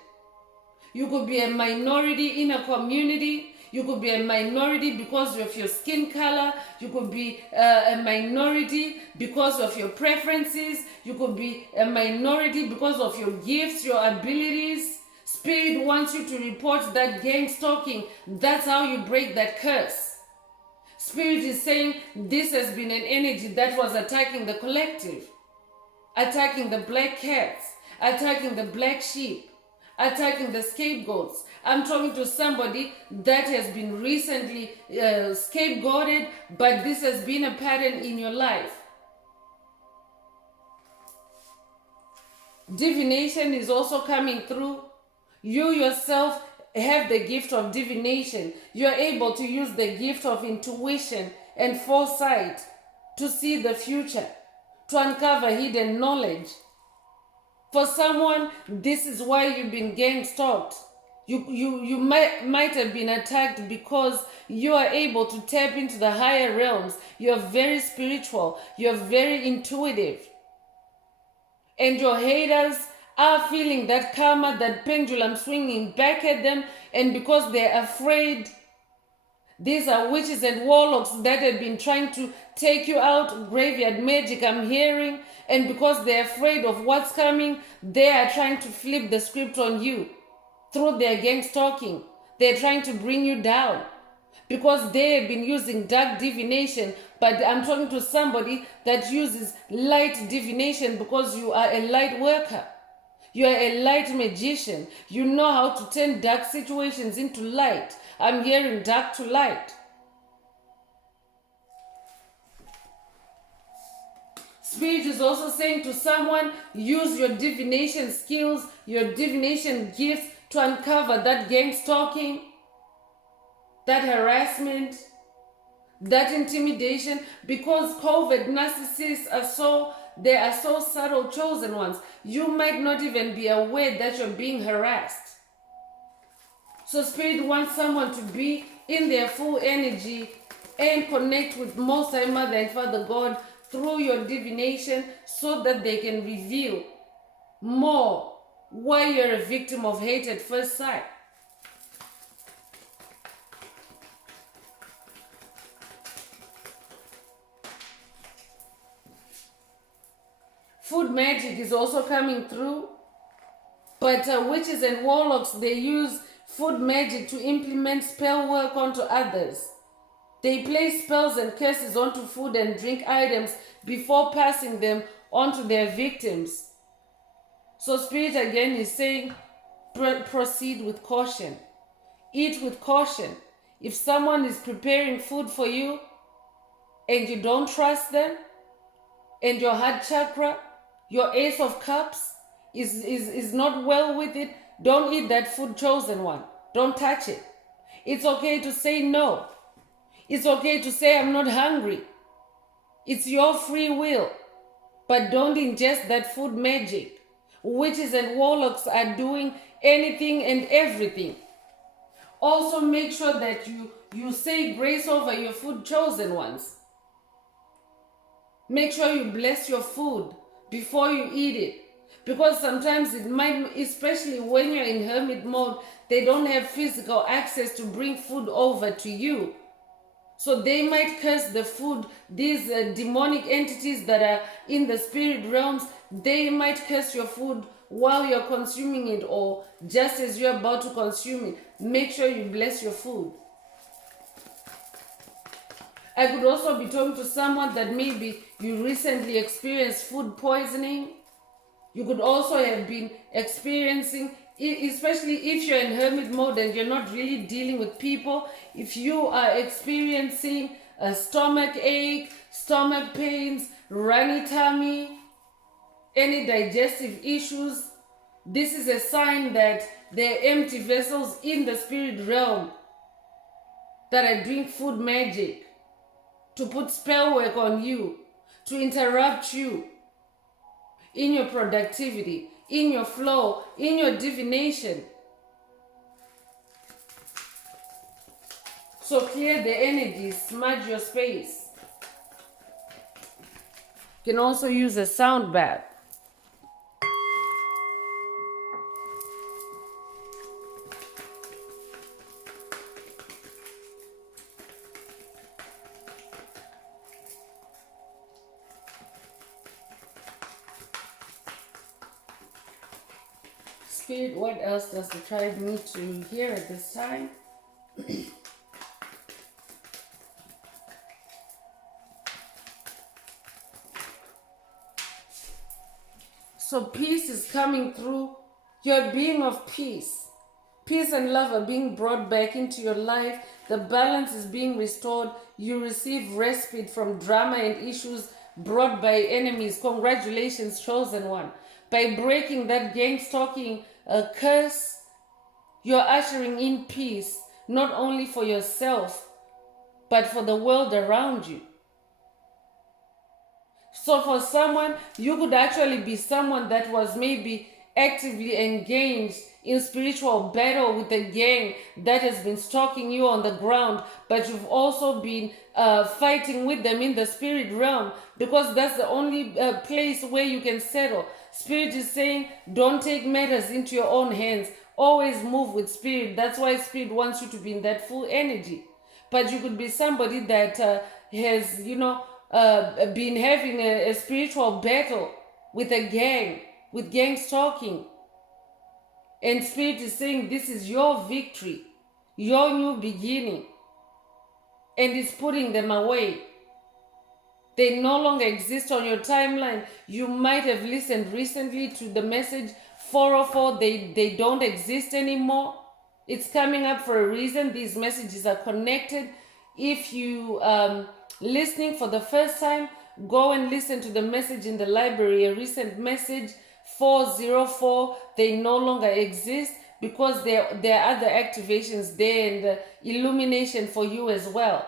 You could be a minority in a community. You could be a minority because of your skin color. You could be a minority because of your preferences. You could be a minority because of your gifts, your abilities. Spirit wants you to report that gang stalking. That's how you break that curse. Spirit is saying this has been an energy that was attacking the collective, attacking the black cats, attacking the black sheep, attacking the scapegoats. I'm talking to somebody that has been recently scapegoated, but this has been a pattern in your life. Divination is also coming through. You yourself have the gift of divination. You're able to use the gift of intuition and foresight to see the future, to uncover hidden knowledge. For someone, this is why you've been gang stalked. You might have been attacked because you are able to tap into the higher realms. You're very spiritual. You're very intuitive. And your haters are feeling that karma, that pendulum swinging back at them, and because they're afraid, these are witches and warlocks that have been trying to take you out, graveyard magic I'm hearing, and because they're afraid of what's coming, they are trying to flip the script on you through their gang stalking. They're trying to bring you down because they have been using dark divination. But I'm talking to somebody that uses light divination because you are a light worker. You are a light magician. You know how to turn dark situations into light. I'm hearing dark to light. Spirit is also saying to someone, use your divination skills, your divination gifts to uncover that gang stalking, that harassment, that intimidation, because COVID narcissists they are so subtle, chosen ones. You might not even be aware that you're being harassed. So Spirit wants someone to be in their full energy and connect with Most High Mother and Father God through your divination so that they can reveal more why you're a victim of hate at first sight. Food magic is also coming through, but witches and warlocks, they use food magic to implement spell work onto others. They place spells and curses onto food and drink items before passing them onto their victims. So Spirit again is saying, proceed with caution. Eat with caution. If someone is preparing food for you and you don't trust them, and your heart chakra, your Ace of Cups is not well with it, don't eat that food, chosen one. Don't touch it. It's okay to say no. It's okay to say I'm not hungry. It's your free will. But don't ingest that food magic. Witches and warlocks are doing anything and everything. Also make sure that you say grace over your food, chosen ones. Make sure you bless your food before you eat it. Because sometimes it might, especially when you're in hermit mode, they don't have physical access to bring food over to you. So they might curse the food. These demonic entities that are in the spirit realms, they might curse your food while you're consuming it or just as you're about to consume it. Make sure you bless your food. I could also be talking to someone that maybe you recently experienced food poisoning. You could also have been experiencing especially if you're in hermit mode and you're not really dealing with people, if you are experiencing a stomach ache, stomach pains, runny tummy, any digestive issues, this is a sign that there are empty vessels in the spirit realm that are doing food magic to put spell work on you, to interrupt you in your productivity, in your flow, in your divination. So clear the energy, smudge your space. You can also use a sound bath. Spirit, what else does the tribe need to hear at this time? So peace is coming through. You're a being of peace. Peace and love are being brought back into your life. The balance is being restored. You receive respite from drama and issues brought by enemies. Congratulations, chosen one. By breaking that gang stalking curse, you're ushering in peace, not only for yourself, but for the world around you. So for someone, you could actually be someone that was maybe actively engaged in spiritual battle with a gang that has been stalking you on the ground, but you've also been fighting with them in the spirit realm, because that's the only place where you can settle. Spirit is saying, don't take matters into your own hands. Always move with spirit. That's why spirit wants you to be in that full energy. But you could be somebody that has, been having a spiritual battle with a gang, with gang stalking. And spirit is saying, this is your victory, your new beginning. And it's putting them away. They no longer exist on your timeline. You might have listened recently to the message 404. They don't exist anymore. It's coming up for a reason. These messages are connected. If you listening for the first time, go and listen to the message in the library, a recent message 404. They no longer exist, because there are other activations there and illumination for you as well.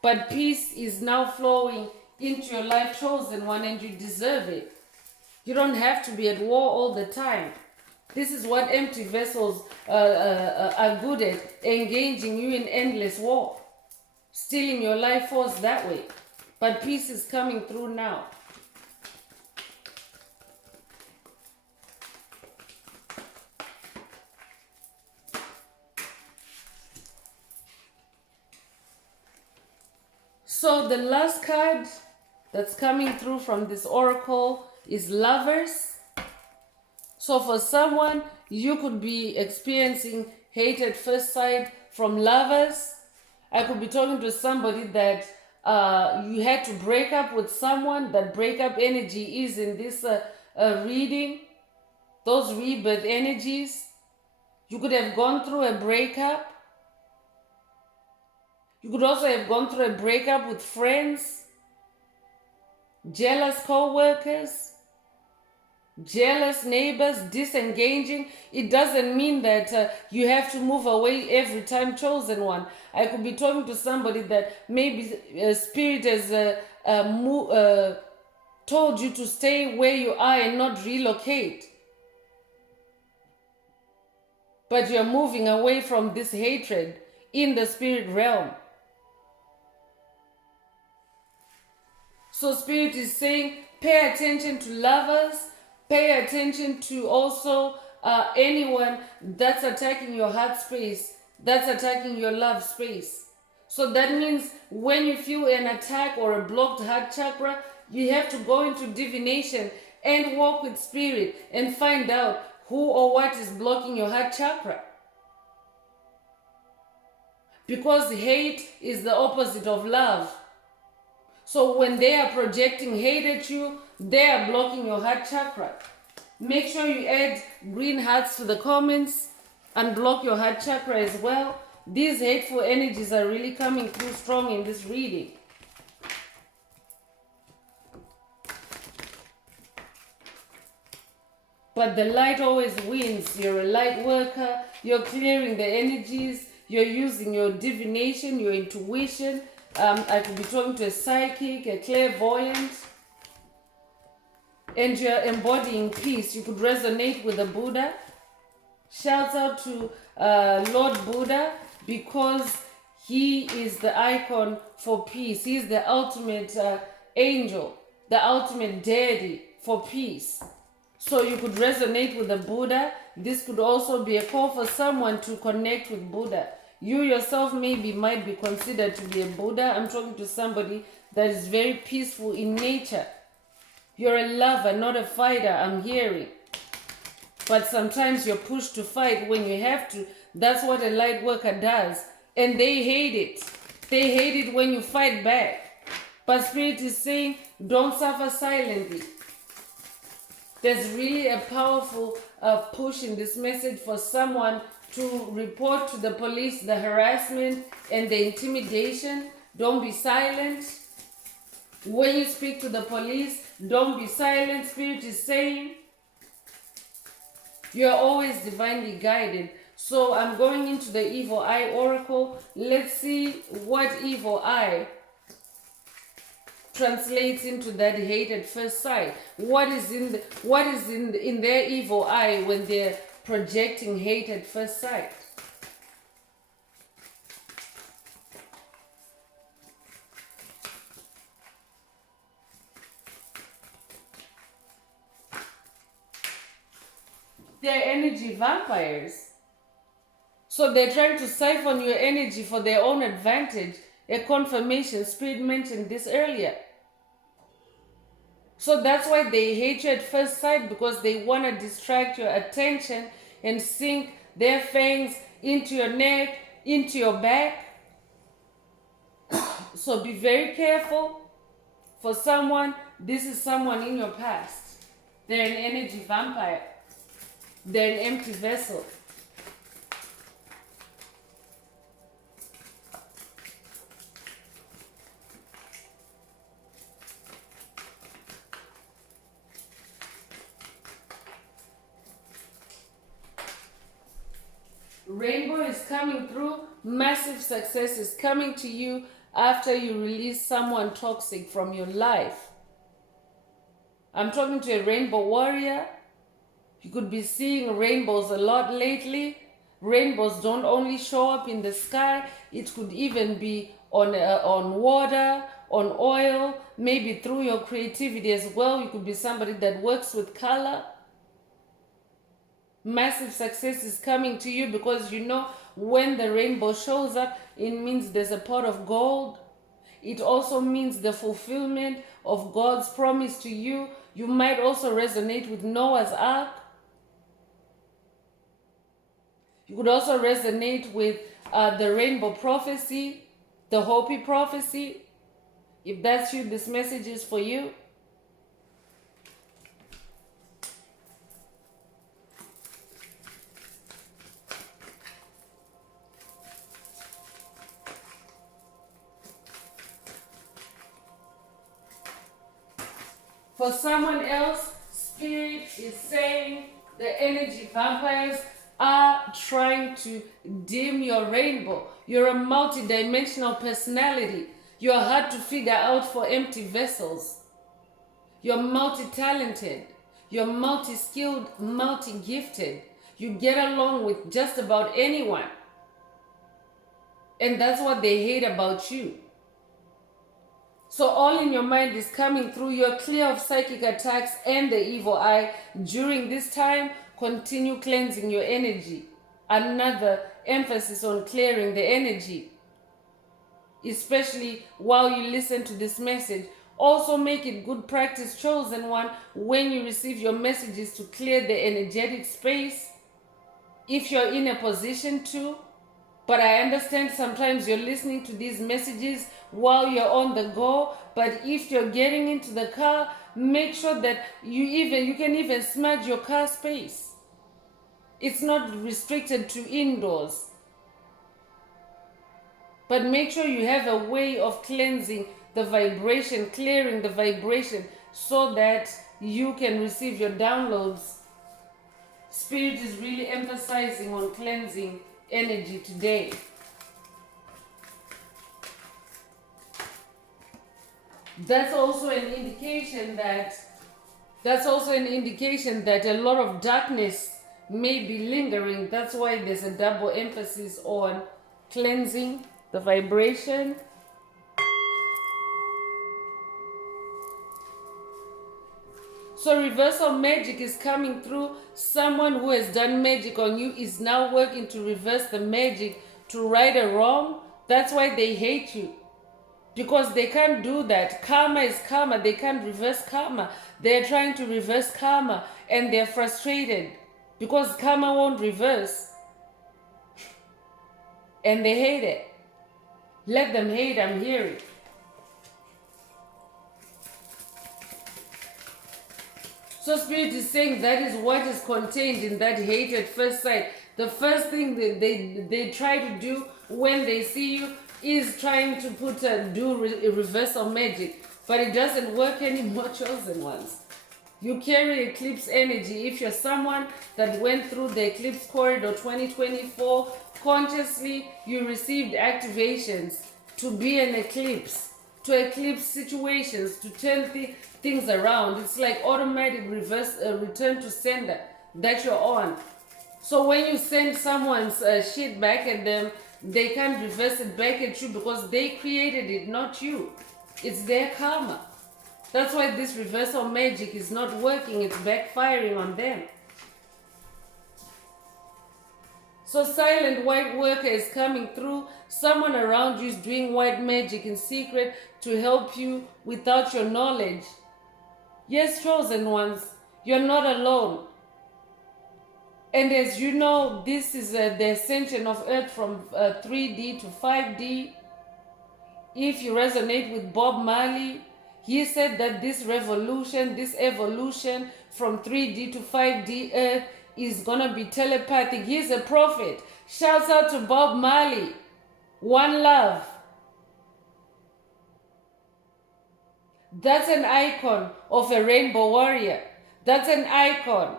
But peace is now flowing into your life, chosen one, and you deserve it. You don't have to be at war all the time. This is what empty vessels are good at, engaging you in endless war, stealing your life force that way. But peace is coming through now. So the last card that's coming through from this oracle is Lovers. So for someone, you could be experiencing hate at first sight from lovers. I could be talking to somebody that you had to break up with someone. That breakup energy is in this reading. Those rebirth energies. You could have gone through a breakup. You could also have gone through a breakup with friends, jealous co-workers, jealous neighbors, disengaging. It doesn't mean that you have to move away every time, chosen one. I could be talking to somebody that maybe spirit has told you to stay where you are and not relocate. But you're moving away from this hatred in the spirit realm. So spirit is saying, pay attention to lovers, pay attention to also anyone that's attacking your heart space, that's attacking your love space. So that means when you feel an attack or a blocked heart chakra, you have to go into divination and walk with spirit and find out who or what is blocking your heart chakra. Because hate is the opposite of love. So when they are projecting hate at you, they are blocking your heart chakra. Make sure you add green hearts to the comments and block your heart chakra as well. These hateful energies are really coming through strong in this reading. But the light always wins. You're a light worker. You're clearing the energies. You're using your divination, your intuition. I could be talking to a psychic, a clairvoyant. And you're embodying peace. You could resonate with the Buddha. Shouts out to Lord Buddha, because he is the icon for peace. He is the ultimate angel, the ultimate deity for peace. So you could resonate with the Buddha. This could also be a call for someone to connect with Buddha. You yourself maybe might be considered to be a Buddha. I'm talking to somebody that is very peaceful in nature. You're a lover, not a fighter, I'm hearing. But sometimes you're pushed to fight when you have to. That's what a light worker does. And they hate it. They hate it when you fight back. But Spirit is saying, don't suffer silently. There's really a powerful push in this message for someone to report to the police the harassment and the intimidation. Don't be silent. When you speak to the police, don't be silent. Spirit is saying you're always divinely guided. So I'm going into the evil eye oracle. Let's see what evil eye translates into that hate at first sight. What is in their evil eye when they're projecting hate at first sight? They're energy vampires. So they're trying to siphon your energy for their own advantage. A confirmation. Spirit mentioned this earlier. So that's why they hate you at first sight, because they want to distract your attention and sink their fangs into your neck, into your back. So be very careful. For someone, this is someone in your past. They're an energy vampire. They're an empty vessel. Rainbow is coming through. Massive success is coming to you after you release someone toxic from your life. I'm talking to a rainbow warrior. You could be seeing rainbows a lot lately. Rainbows don't only show up in the sky. It could even be on water, on oil, maybe through your creativity as well. You could be somebody that works with color. Massive success is coming to you, because you know when the rainbow shows up, it means there's a pot of gold. It also means the fulfillment of God's promise to you. You might also resonate with Noah's Ark. You could also resonate with the rainbow prophecy, the Hopi prophecy. If that's you, this message is for you. For someone else, Spirit is saying the energy vampires are trying to dim your rainbow. You're a multi-dimensional personality. You're hard to figure out for empty vessels. You're multi-talented. You're multi-skilled, multi-gifted. You get along with just about anyone. And that's what they hate about you. So all in your mind is coming through. You're clear of psychic attacks and the evil eye. During this time, continue cleansing your energy. Another emphasis on clearing the energy, especially while you listen to this message. Also make it good practice, chosen one, when you receive your messages, to clear the energetic space if you're in a position to. But I understand sometimes you're listening to these messages while you're on the go. But if you're getting into the car, make sure that you can even smudge your car space. It's not restricted to indoors. But make sure you have a way of cleansing the vibration, clearing the vibration, so that you can receive your downloads. Spirit is really emphasizing on cleansing energy today. That's also an indication that a lot of darkness may be lingering. That's why there's a double emphasis on cleansing the vibration. So reversal magic is coming through. Someone who has done magic on you is now working to reverse the magic, to right a wrong. That's why they hate you. Because they can't do that. Karma is karma. They can't reverse karma. They're trying to reverse karma and they're frustrated because karma won't reverse. And they hate it. Let them hate, I'm hearing. So Spirit is saying that is what is contained in that hate at first sight. The first thing that they try to do when they see you is trying to do reversal magic. But it doesn't work anymore, chosen ones. You carry eclipse energy. If you're someone that went through the eclipse corridor 2024, consciously you received activations to be an eclipse, to eclipse situations, to turn things around. It's like automatic return to sender that you're on. So when you send someone's shit back at them, they can't reverse it back at you because they created it, not you. It's their karma. That's why this reversal magic is not working. It's backfiring on them. So silent white worker is coming through. Someone around you is doing white magic in secret to help you without your knowledge. Yes, chosen ones, you're not alone. And as you know, this is the ascension of Earth from 3D to 5D. If you resonate with Bob Marley, he said that this revolution, this evolution from 3D to 5D Earth is going to be telepathic. He's a prophet. Shouts out to Bob Marley. One love. That's an icon of a rainbow warrior. That's an icon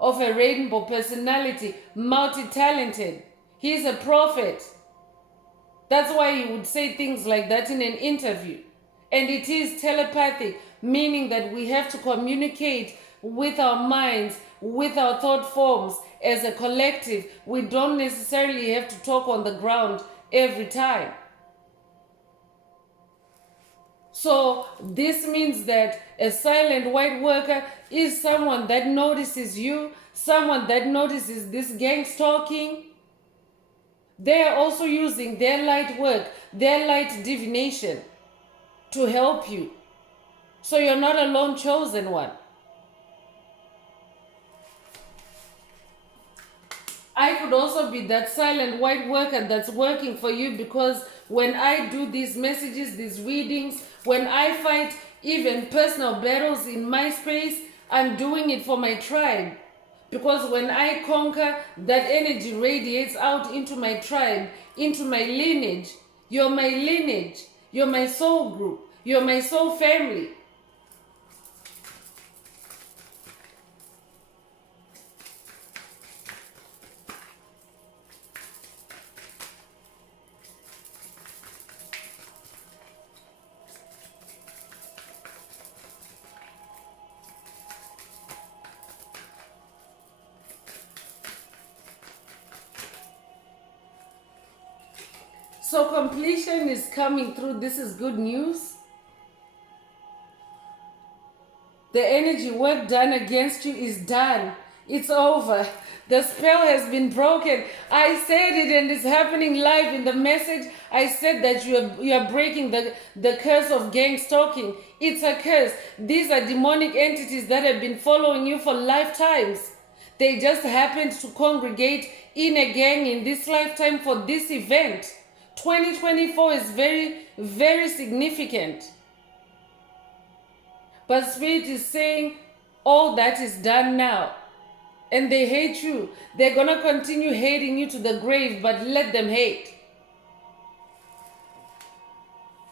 of a rainbow personality, multi-talented. He's a prophet. That's why he would say things like that in an interview. And it is telepathic, meaning that we have to communicate with our minds, with our thought forms as a collective. We don't necessarily have to talk on the ground every time. So this means that a silent white worker is someone that notices you, someone that notices this gang stalking. They are also using their light work, their light divination to help you. So you're not a lone chosen one. I could also be that silent white worker that's working for you, because when I do these messages, these readings, when I fight even personal battles in my space, I'm doing it for my tribe. Because when I conquer, that energy radiates out into my tribe, into my lineage. You're my lineage. You're my soul group. You're my soul family. So completion is coming through. This is good news. The energy work done against you is done. It's over. The spell has been broken. I said it, and it's happening live in the message. I said that you are breaking the curse of gang stalking. It's a curse. These are demonic entities that have been following you for lifetimes. They just happened to congregate in a gang in this lifetime for this event, 2024 is very, very significant. But Spirit is saying all that is done now. And they hate you. They're going to continue hating you to the grave, but let them hate.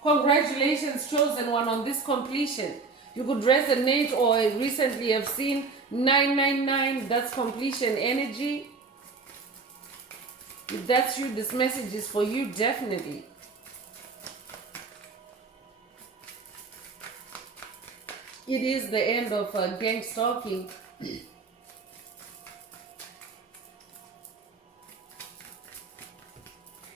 Congratulations, chosen one, on this completion. You could resonate or recently have seen 999. That's completion energy. If that's you, this message is for you, definitely. It is the end of gang stalking.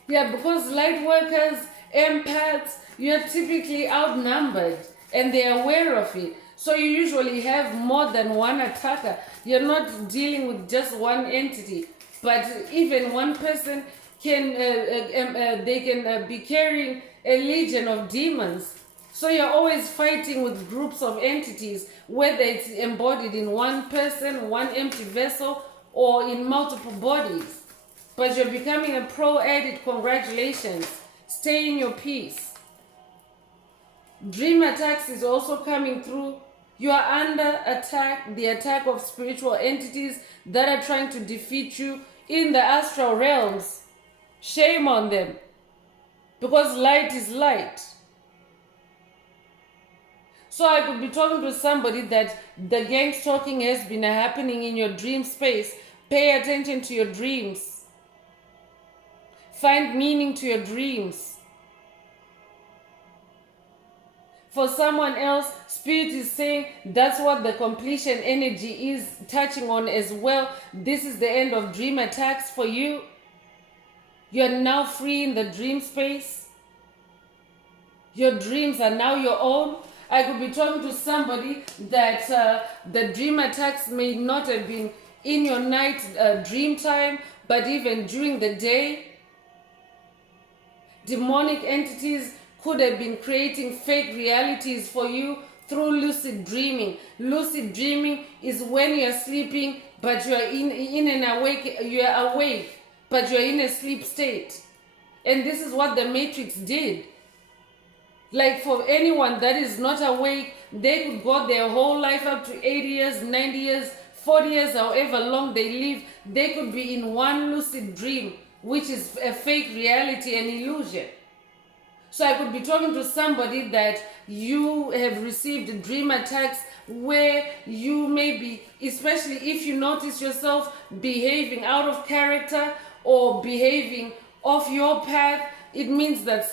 Yeah, because light workers, empaths, you're typically outnumbered and they're aware of it. So you usually have more than one attacker. You're not dealing with just one entity, but even one person can be carrying a legion of demons. So you're always fighting with groups of entities, whether it's embodied in one person, one empty vessel, or in multiple bodies. But you're becoming a pro at it. Congratulations. Stay in your peace. Dream attacks is also coming through. You are under attack, the attack of spiritual entities that are trying to defeat you in the astral realms. Shame on them. Because light is light. So I could be talking to somebody that the gang stalking has been happening in your dream space. Pay attention to your dreams. Find meaning to your dreams. For someone else, Spirit is saying that's what the completion energy is touching on as well. This is the end of dream attacks for you. You're now free in the dream space. Your dreams are now your own. I could be talking to somebody that the dream attacks may not have been in your night dream time, but even during the day. Demonic entities could have been creating fake realities for you through lucid dreaming. Lucid dreaming is when you're sleeping, but you're you're awake, but you're in a sleep state. And this is what the Matrix did. Like for anyone that is not awake, they could go their whole life up to 80 years, 90 years, 40 years, however long they live. They could be in one lucid dream, which is a fake reality, an illusion. So I could be talking to somebody that you have received dream attacks where you may be, especially if you notice yourself behaving out of character or behaving off your path. It means that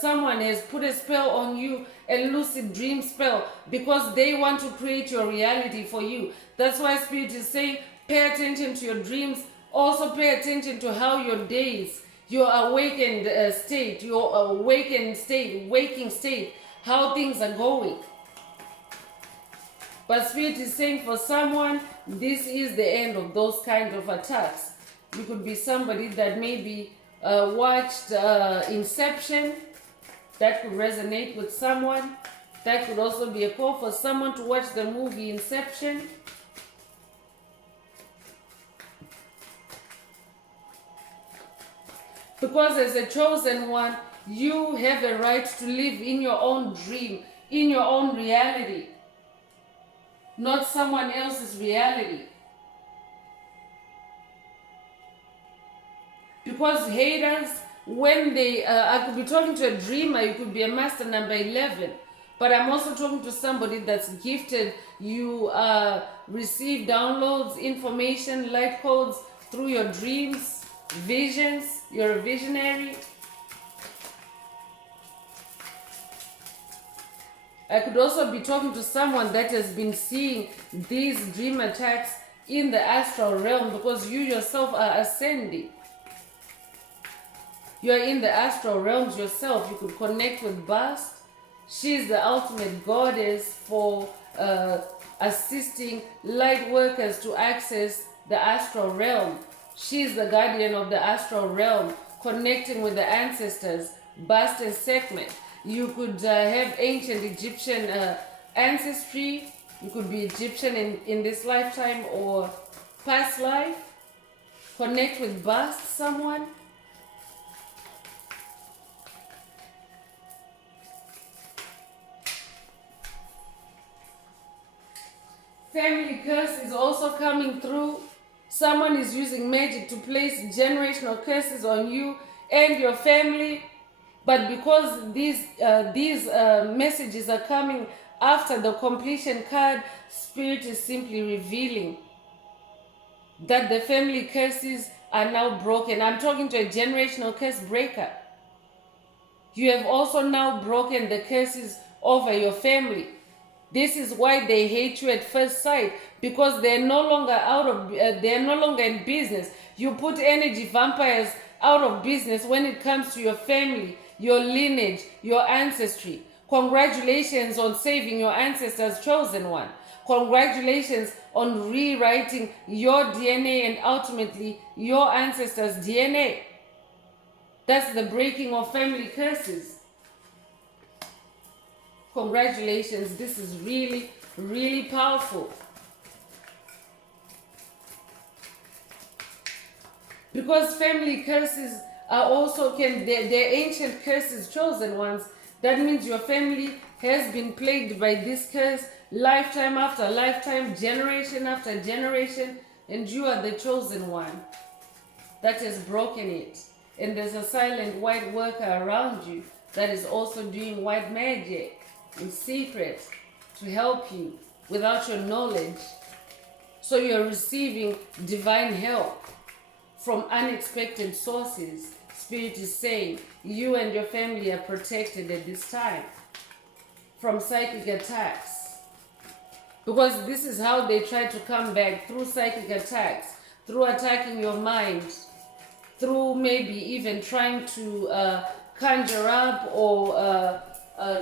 someone has put a spell on you, a lucid dream spell, because they want to create your reality for you. That's why Spirit is saying, pay attention to your dreams. Also pay attention to how your days, your awakened state, waking state, how things are going. But Spirit is saying for someone, this is the end of those kind of attacks. You could be somebody that maybe watched Inception. That could resonate with someone. That could also be a call for someone to watch the movie Inception. Because as a chosen one, you have a right to live in your own dream, in your own reality, not someone else's reality. Because haters, when they, I could be talking to a dreamer, you could be a master number 11, but I'm also talking to somebody that's gifted. You receive downloads, information, light codes through your dreams, visions. You're a visionary. I could also be talking to someone that has been seeing these dream attacks in the astral realm because you yourself are ascending. You're in the astral realms yourself. You could connect with Bast. She's the ultimate goddess for assisting light workers to access the astral realm. She's the guardian of the astral realm, connecting with the ancestors, Bast and Sekhmet. You could have ancient Egyptian ancestry. You could be Egyptian in this lifetime or past life. Connect with Bast, someone. Family curse is also coming through. Someone is using magic to place generational curses on you and your family. But because these messages are coming after the completion card, Spirit is simply revealing that the family curses are now broken. I'm talking to a generational curse breaker. You have also now broken the curses over your family. This is why they hate you at first sight, because they're no longer they're no longer in business. You put energy vampires out of business when it comes to your family, your lineage, your ancestry. Congratulations on saving your ancestors' chosen one. Congratulations on rewriting your DNA and ultimately your ancestors' DNA. That's the breaking of family curses. Congratulations, this is really, really powerful. Because family curses are also, they're ancient curses, chosen ones. That means your family has been plagued by this curse lifetime after lifetime, generation after generation, and you are the chosen one that has broken it. And there's a silent white worker around you that is also doing white magic in secret to help you without your knowledge. So you're receiving divine help from unexpected sources. Spirit is saying you and your family are protected at this time from psychic attacks. Because this is how they try to come back, through psychic attacks, through attacking your mind, through maybe even trying to conjure up or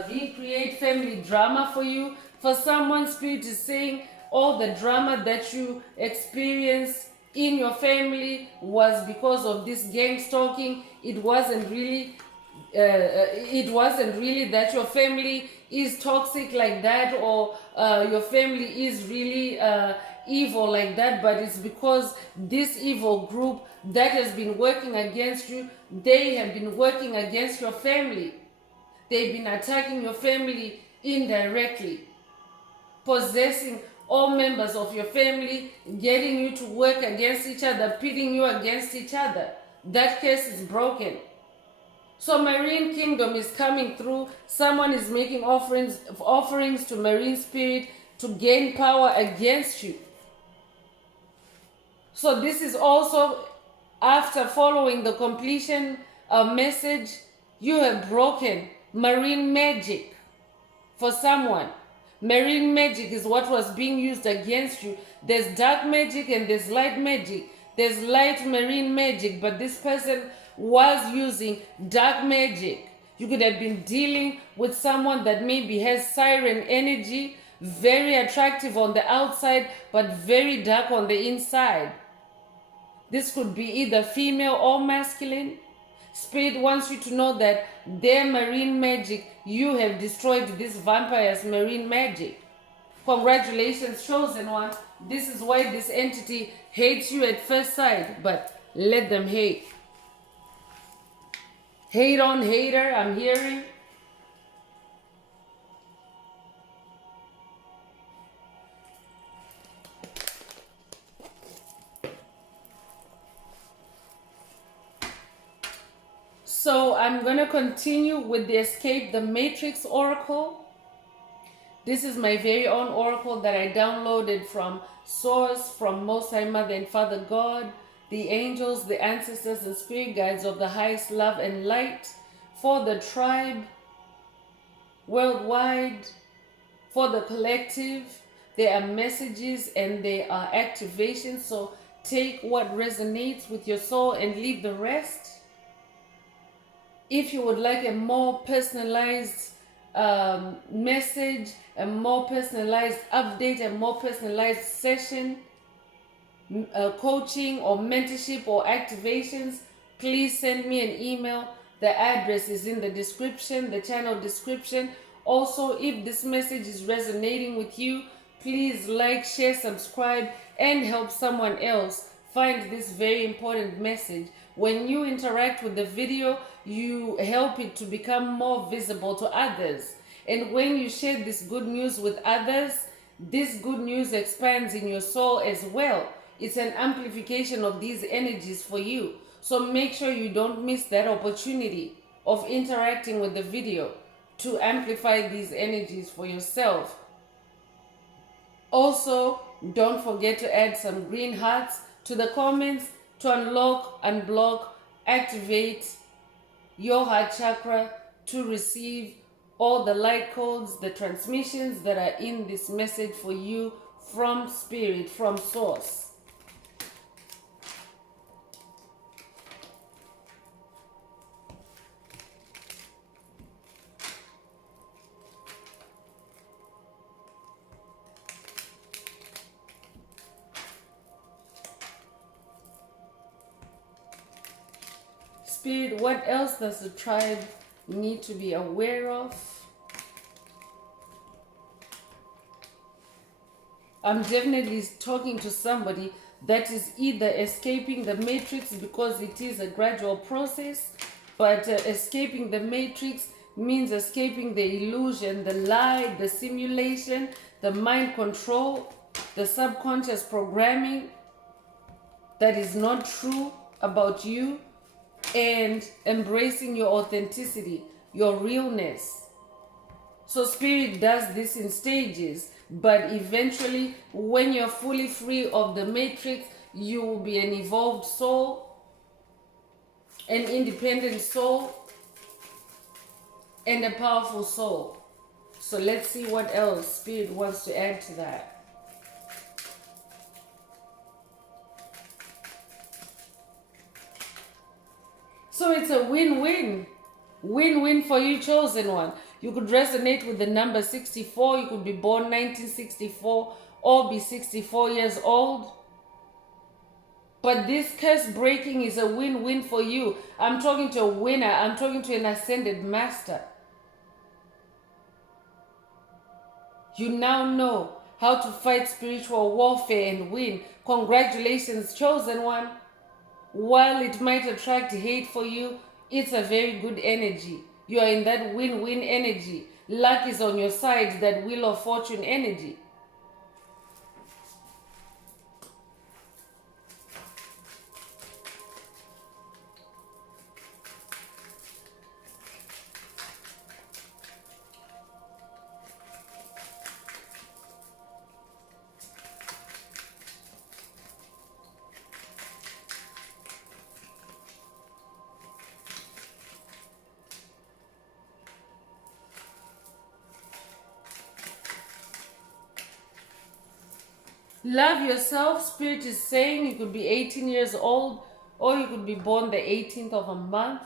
recreate family drama for you. For someone, Spirit is saying all the drama that you experienced in your family was because of this gang stalking. It wasn't really that your family is toxic like that, or your family is really evil like that, but it's because this evil group that has been working against you, they have been working against your family. They've been attacking your family indirectly, possessing all members of your family, getting you to work against each other, pitting you against each other. That curse is broken. So Marine Kingdom is coming through. Someone is making offerings to Marine Spirit to gain power against you. So this is also after following the completion message. You have broken marine magic for someone. Marine magic is what was being used against you. There's dark magic and there's light magic. There's light marine magic, but this person was using dark magic. You could have been dealing with someone that maybe has siren energy, very attractive on the outside, but very dark on the inside. This could be either female or masculine. Spirit wants you to know that their marine magic, you have destroyed this vampire's marine magic. Congratulations, chosen one. This is why this entity hates you at first sight, but let them hate. Hate on hater, I'm hearing. So I'm going to continue with the Escape the Matrix Oracle. This is my very own oracle that I downloaded from Source, from Most High Mother and Father God, the angels, the ancestors, and spirit guides of the highest love and light for the tribe worldwide, for the collective. There are messages and there are activations. So take what resonates with your soul and leave the rest. If you would like a more personalized message, a more personalized update, a more personalized session, coaching or mentorship or activations, please send me an email. The address is in the description, the channel description. Also, if this message is resonating with you, please like, share, subscribe, and help someone else find this very important message. When you interact with the video, you help it to become more visible to others. And when you share this good news with others, this good news expands in your soul as well. It's an amplification of these energies for you. So make sure you don't miss that opportunity of interacting with the video to amplify these energies for yourself. Also, don't forget to add some green hearts to the comments to unlock, unblock, activate your heart chakra to receive all the light codes, the transmissions that are in this message for you from spirit, from source. Spirit, what else does the tribe need to be aware of? I'm definitely talking to somebody that is either escaping the matrix because it is a gradual process, but escaping the matrix means escaping the illusion, the lie, the simulation, the mind control, the subconscious programming that is not true about you, and embracing your authenticity, your realness. So spirit does this in stages, but eventually when you're fully free of the matrix, you will be an evolved soul, an independent soul, and a powerful soul. So let's see what else spirit wants to add to that. So it's a win-win. Win-win for you, chosen one. You could resonate with the number 64. You could be born 1964 or be 64 years old. But this curse breaking is a win-win for you. I'm talking to a winner. I'm talking to an ascended master. You now know how to fight spiritual warfare and win. Congratulations, chosen one. While it might attract hate for you, it's a very good energy. You are in that win-win energy. Luck is on your side, that wheel of fortune energy. Love yourself. Spirit is saying you could be 18 years old or you could be born the 18th of a month.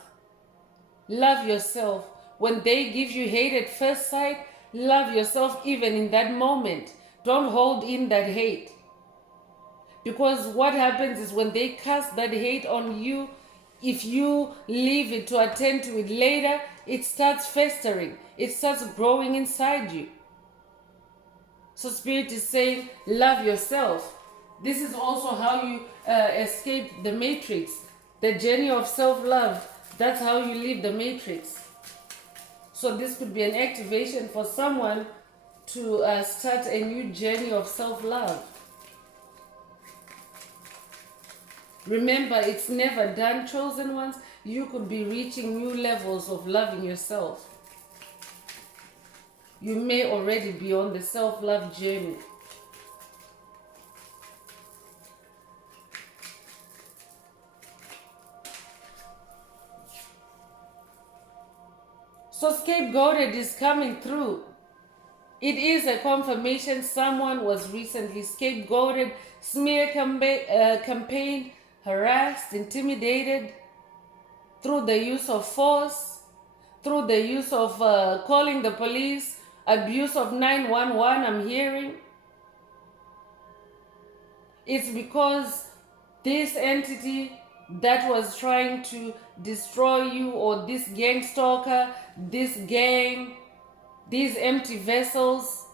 Love yourself. When they give you hate at first sight, love yourself even in that moment. Don't hold in that hate. Because what happens is when they cast that hate on you, if you leave it to attend to it later, it starts festering. It starts growing inside you. So Spirit is saying, love yourself. This is also how you escape the matrix. The journey of self-love. That's how you leave the matrix. So this could be an activation for someone to start a new journey of self-love. Remember, it's never done, chosen ones. You could be reaching new levels of loving yourself. You may already be on the self-love journey. So scapegoated is coming through. It is a confirmation someone was recently scapegoated, smear campaigned, harassed, intimidated through the use of force, through the use of calling the police, abuse of 911 I'm hearing. It's because this entity that was trying to destroy you, or this gang stalker, this gang, these empty vessels,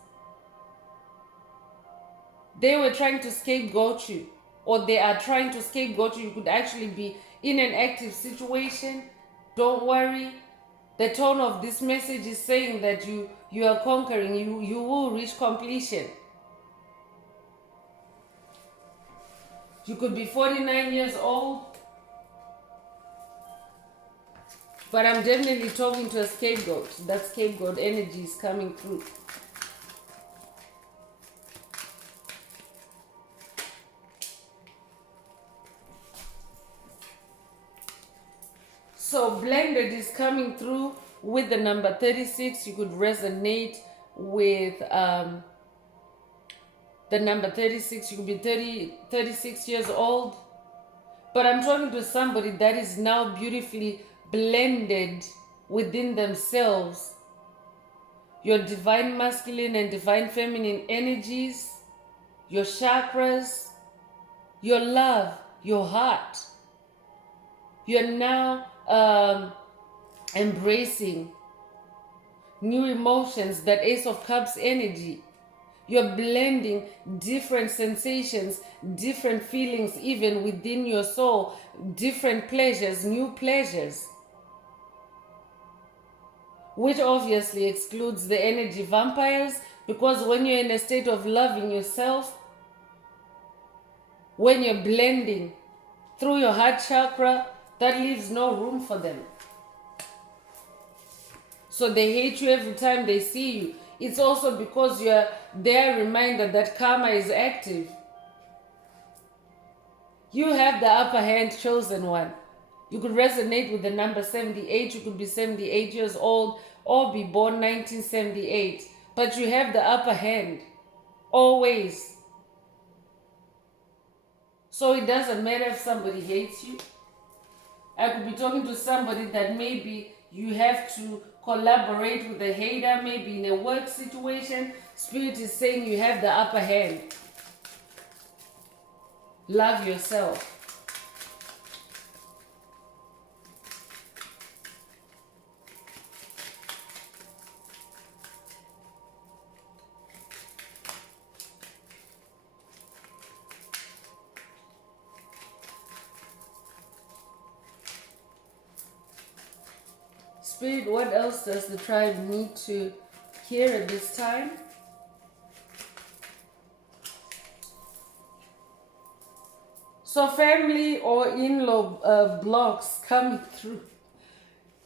they were trying to scapegoat you, or they are trying to scapegoat you. You could actually be in an active situation. Don't worry. The tone of this message is saying that you are conquering. You will reach completion. You could be 49 years old, but I'm definitely talking to a scapegoat. That scapegoat energy is coming through. So blended is coming through with the number 36. You could resonate with the number 36. You could be 36 years old. But I'm talking to somebody that is now beautifully blended within themselves. Your divine masculine and divine feminine energies, your chakras, your love, your heart. You're now embracing new emotions, that Ace of Cups energy. You're blending different sensations, different feelings, even within your soul, different pleasures, new pleasures, which obviously excludes the energy vampires, because when you're in a state of loving yourself, when you're blending through your heart chakra, that leaves no room for them. So they hate you every time they see you. It's also because you're their reminder that karma is active. You have the upper hand, chosen one. You could resonate with the number 78. You could be 78 years old or be born 1978. But you have the upper hand. Always. So it doesn't matter if somebody hates you. I could be talking to somebody that maybe you have to collaborate with a hater, maybe in a work situation. Spirit is saying you have the upper hand. Love yourself. Spirit, what else does the tribe need to hear at this time? So family or in-law blocks coming through.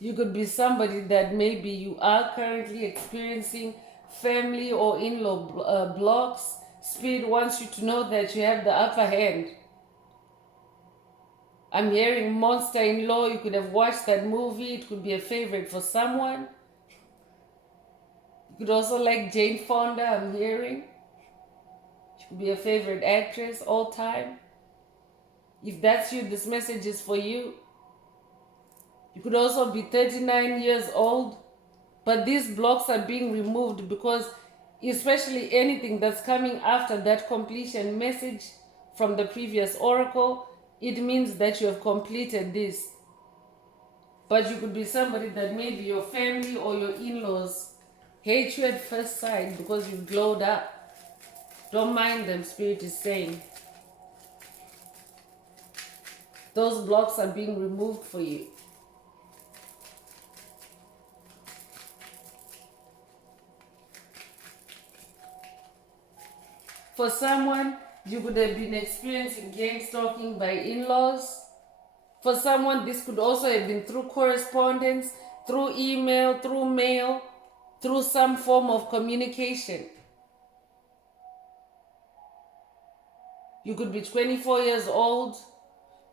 You could be somebody that maybe you are currently experiencing family or in-law blocks. Spirit wants you to know that you have the upper hand. I'm hearing monster-in-law. You could have watched that movie. It could be a favorite for someone. You could also like Jane Fonda, I'm hearing. She could be a favorite actress all time. If that's you, this message is for you. You could also be 39 years old, but these blocks are being removed because especially anything that's coming after that completion message from the previous oracle, it means that you have completed this. But you could be somebody that maybe your family or your in-laws hate you at first sight because you've glowed up. Don't mind them, Spirit is saying. Those blocks are being removed for you. For someone, you could have been experiencing gang stalking by in-laws. For someone, this could also have been through correspondence, through email, through mail, through some form of communication. You could be 24 years old.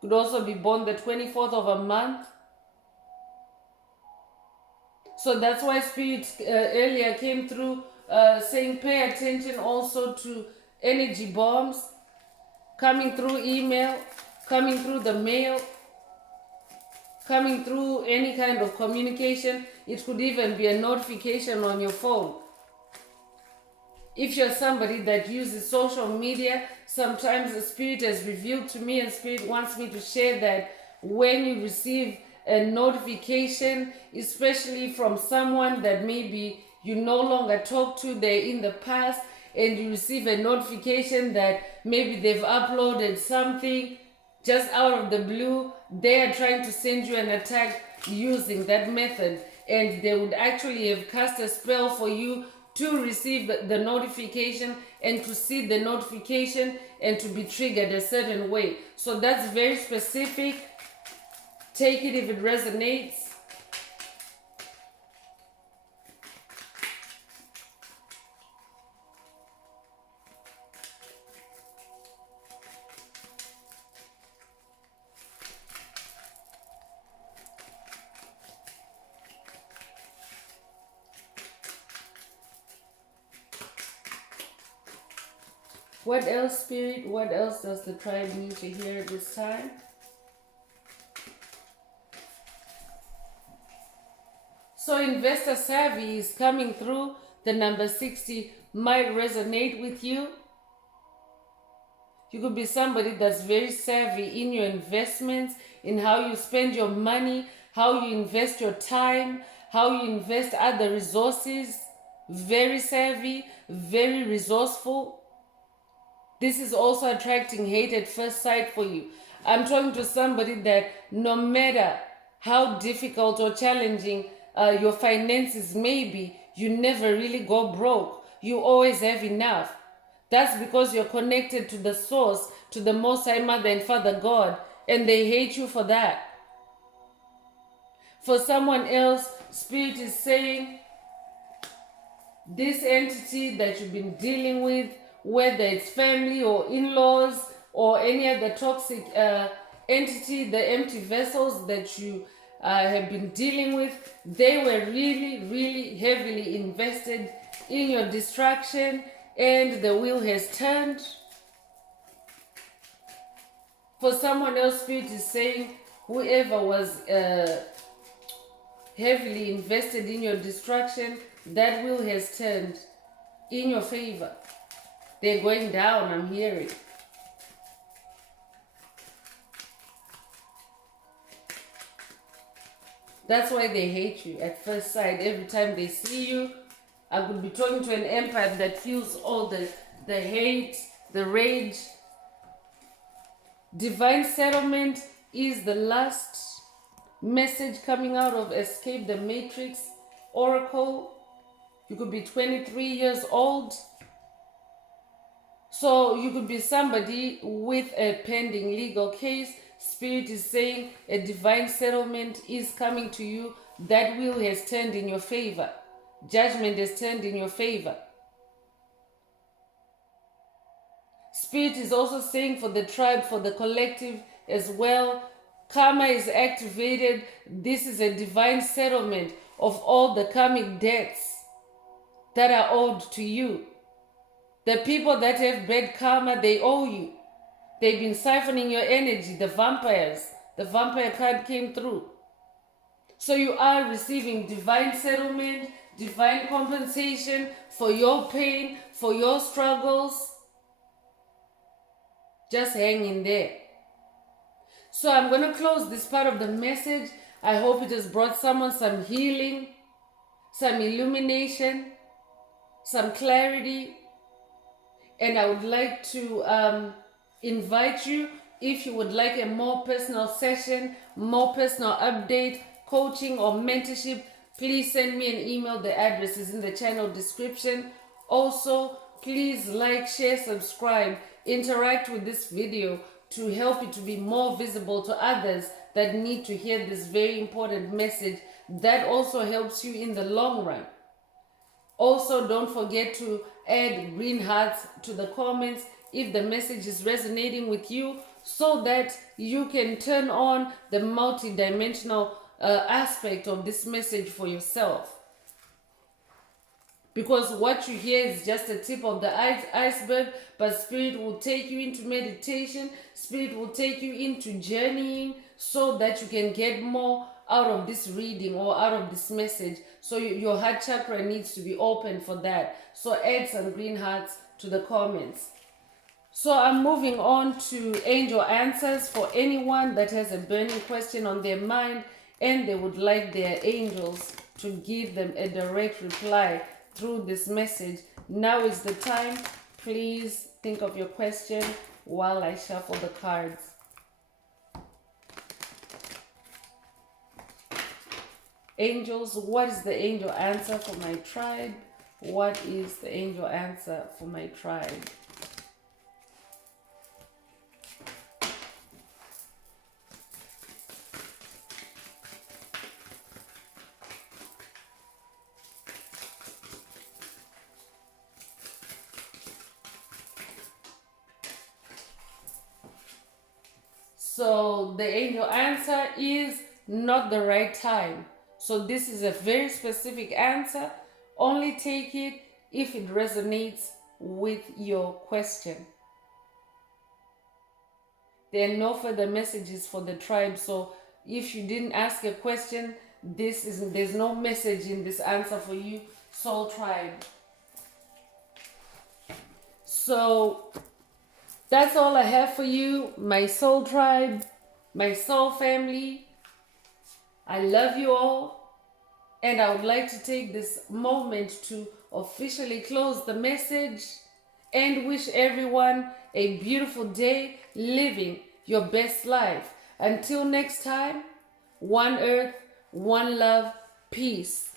Could also be born the 24th of a month. So that's why Spirit earlier came through saying pay attention also to energy bombs coming through email, coming through the mail, coming through any kind of communication. It could even be a notification on your phone. If you're somebody that uses social media, sometimes the Spirit has revealed to me and Spirit wants me to share that when you receive a notification, especially from someone that maybe you no longer talk to, they're in the past, and you receive a notification that maybe they've uploaded something just out of the blue, they are trying to send you an attack using that method, and they would actually have cast a spell for you to receive the notification and to see the notification and to be triggered a certain way. So that's very specific. Take it if it resonates. What else, Spirit? What else does the tribe need to hear at this time? So investor savvy is coming through. The number 60 might resonate with you. You could be somebody that's very savvy in your investments, in how you spend your money, how you invest your time, how you invest other resources. Very savvy, very resourceful. This is also attracting hate at first sight for you. I'm talking to somebody that no matter how difficult or challenging your finances may be, you never really go broke. You always have enough. That's because you're connected to the source, to the Most High Mother and Father God, and they hate you for that. For someone else, Spirit is saying, this entity that you've been dealing with, whether it's family or in-laws or any other toxic entity, the empty vessels that you have been dealing with, they were really, really heavily invested in your distraction, and the wheel has turned. For someone else, Spirit is saying, whoever was heavily invested in your distraction, that wheel has turned in your favor. They're going down, I'm hearing. That's why they hate you at first sight. Every time they see you, I could be talking to an empath that feels all the hate, the rage. Divine settlement is the last message coming out of Escape the Matrix Oracle. You could be 23 years old. So you could be somebody with a pending legal case. Spirit is saying a divine settlement is coming to you. That wheel has turned in your favor. Judgment has turned in your favor. Spirit is also saying for the tribe, for the collective as well, karma is activated. This is a divine settlement of all the karmic debts that are owed to you. The people that have bad karma, they owe you. They've been siphoning your energy. The vampires. The vampire card came through. So you are receiving divine settlement, divine compensation for your pain, for your struggles. Just hang in there. So I'm going to close this part of the message. I hope it has brought someone some healing, some illumination, some clarity. And I would like to invite you, if you would like a more personal session, more personal update, coaching or mentorship, please send me an email. The address is in the channel description. Also, please like, share, subscribe, interact with this video to help it to be more visible to others that need to hear this very important message. That also helps you in the long run. Also, don't forget to add green hearts to the comments if the message is resonating with you, so that you can turn on the multi-dimensional aspect of this message for yourself. Because what you hear is just the tip of the iceberg, but Spirit will take you into meditation, Spirit will take you into journeying, so that you can get more out of this reading or out of this message. So your heart chakra needs to be open for that. So add some green hearts to the comments. So I'm moving on to angel answers for anyone that has a burning question on their mind and they would like their angels to give them a direct reply through this message. Now is the time. Please think of your question while I shuffle the cards. Angels, what is the angel answer for my tribe? What is the angel answer for my tribe? So the angel answer is not the right time. So this is a very specific answer. Only take it if it resonates with your question. There are no further messages for the tribe. So if you didn't ask a question, there's no message in this answer for you, soul tribe. So that's all I have for you, my soul tribe, my soul family. I love you all, and I would like to take this moment to officially close the message and wish everyone a beautiful day living your best life. Until next time, one earth, one love, peace.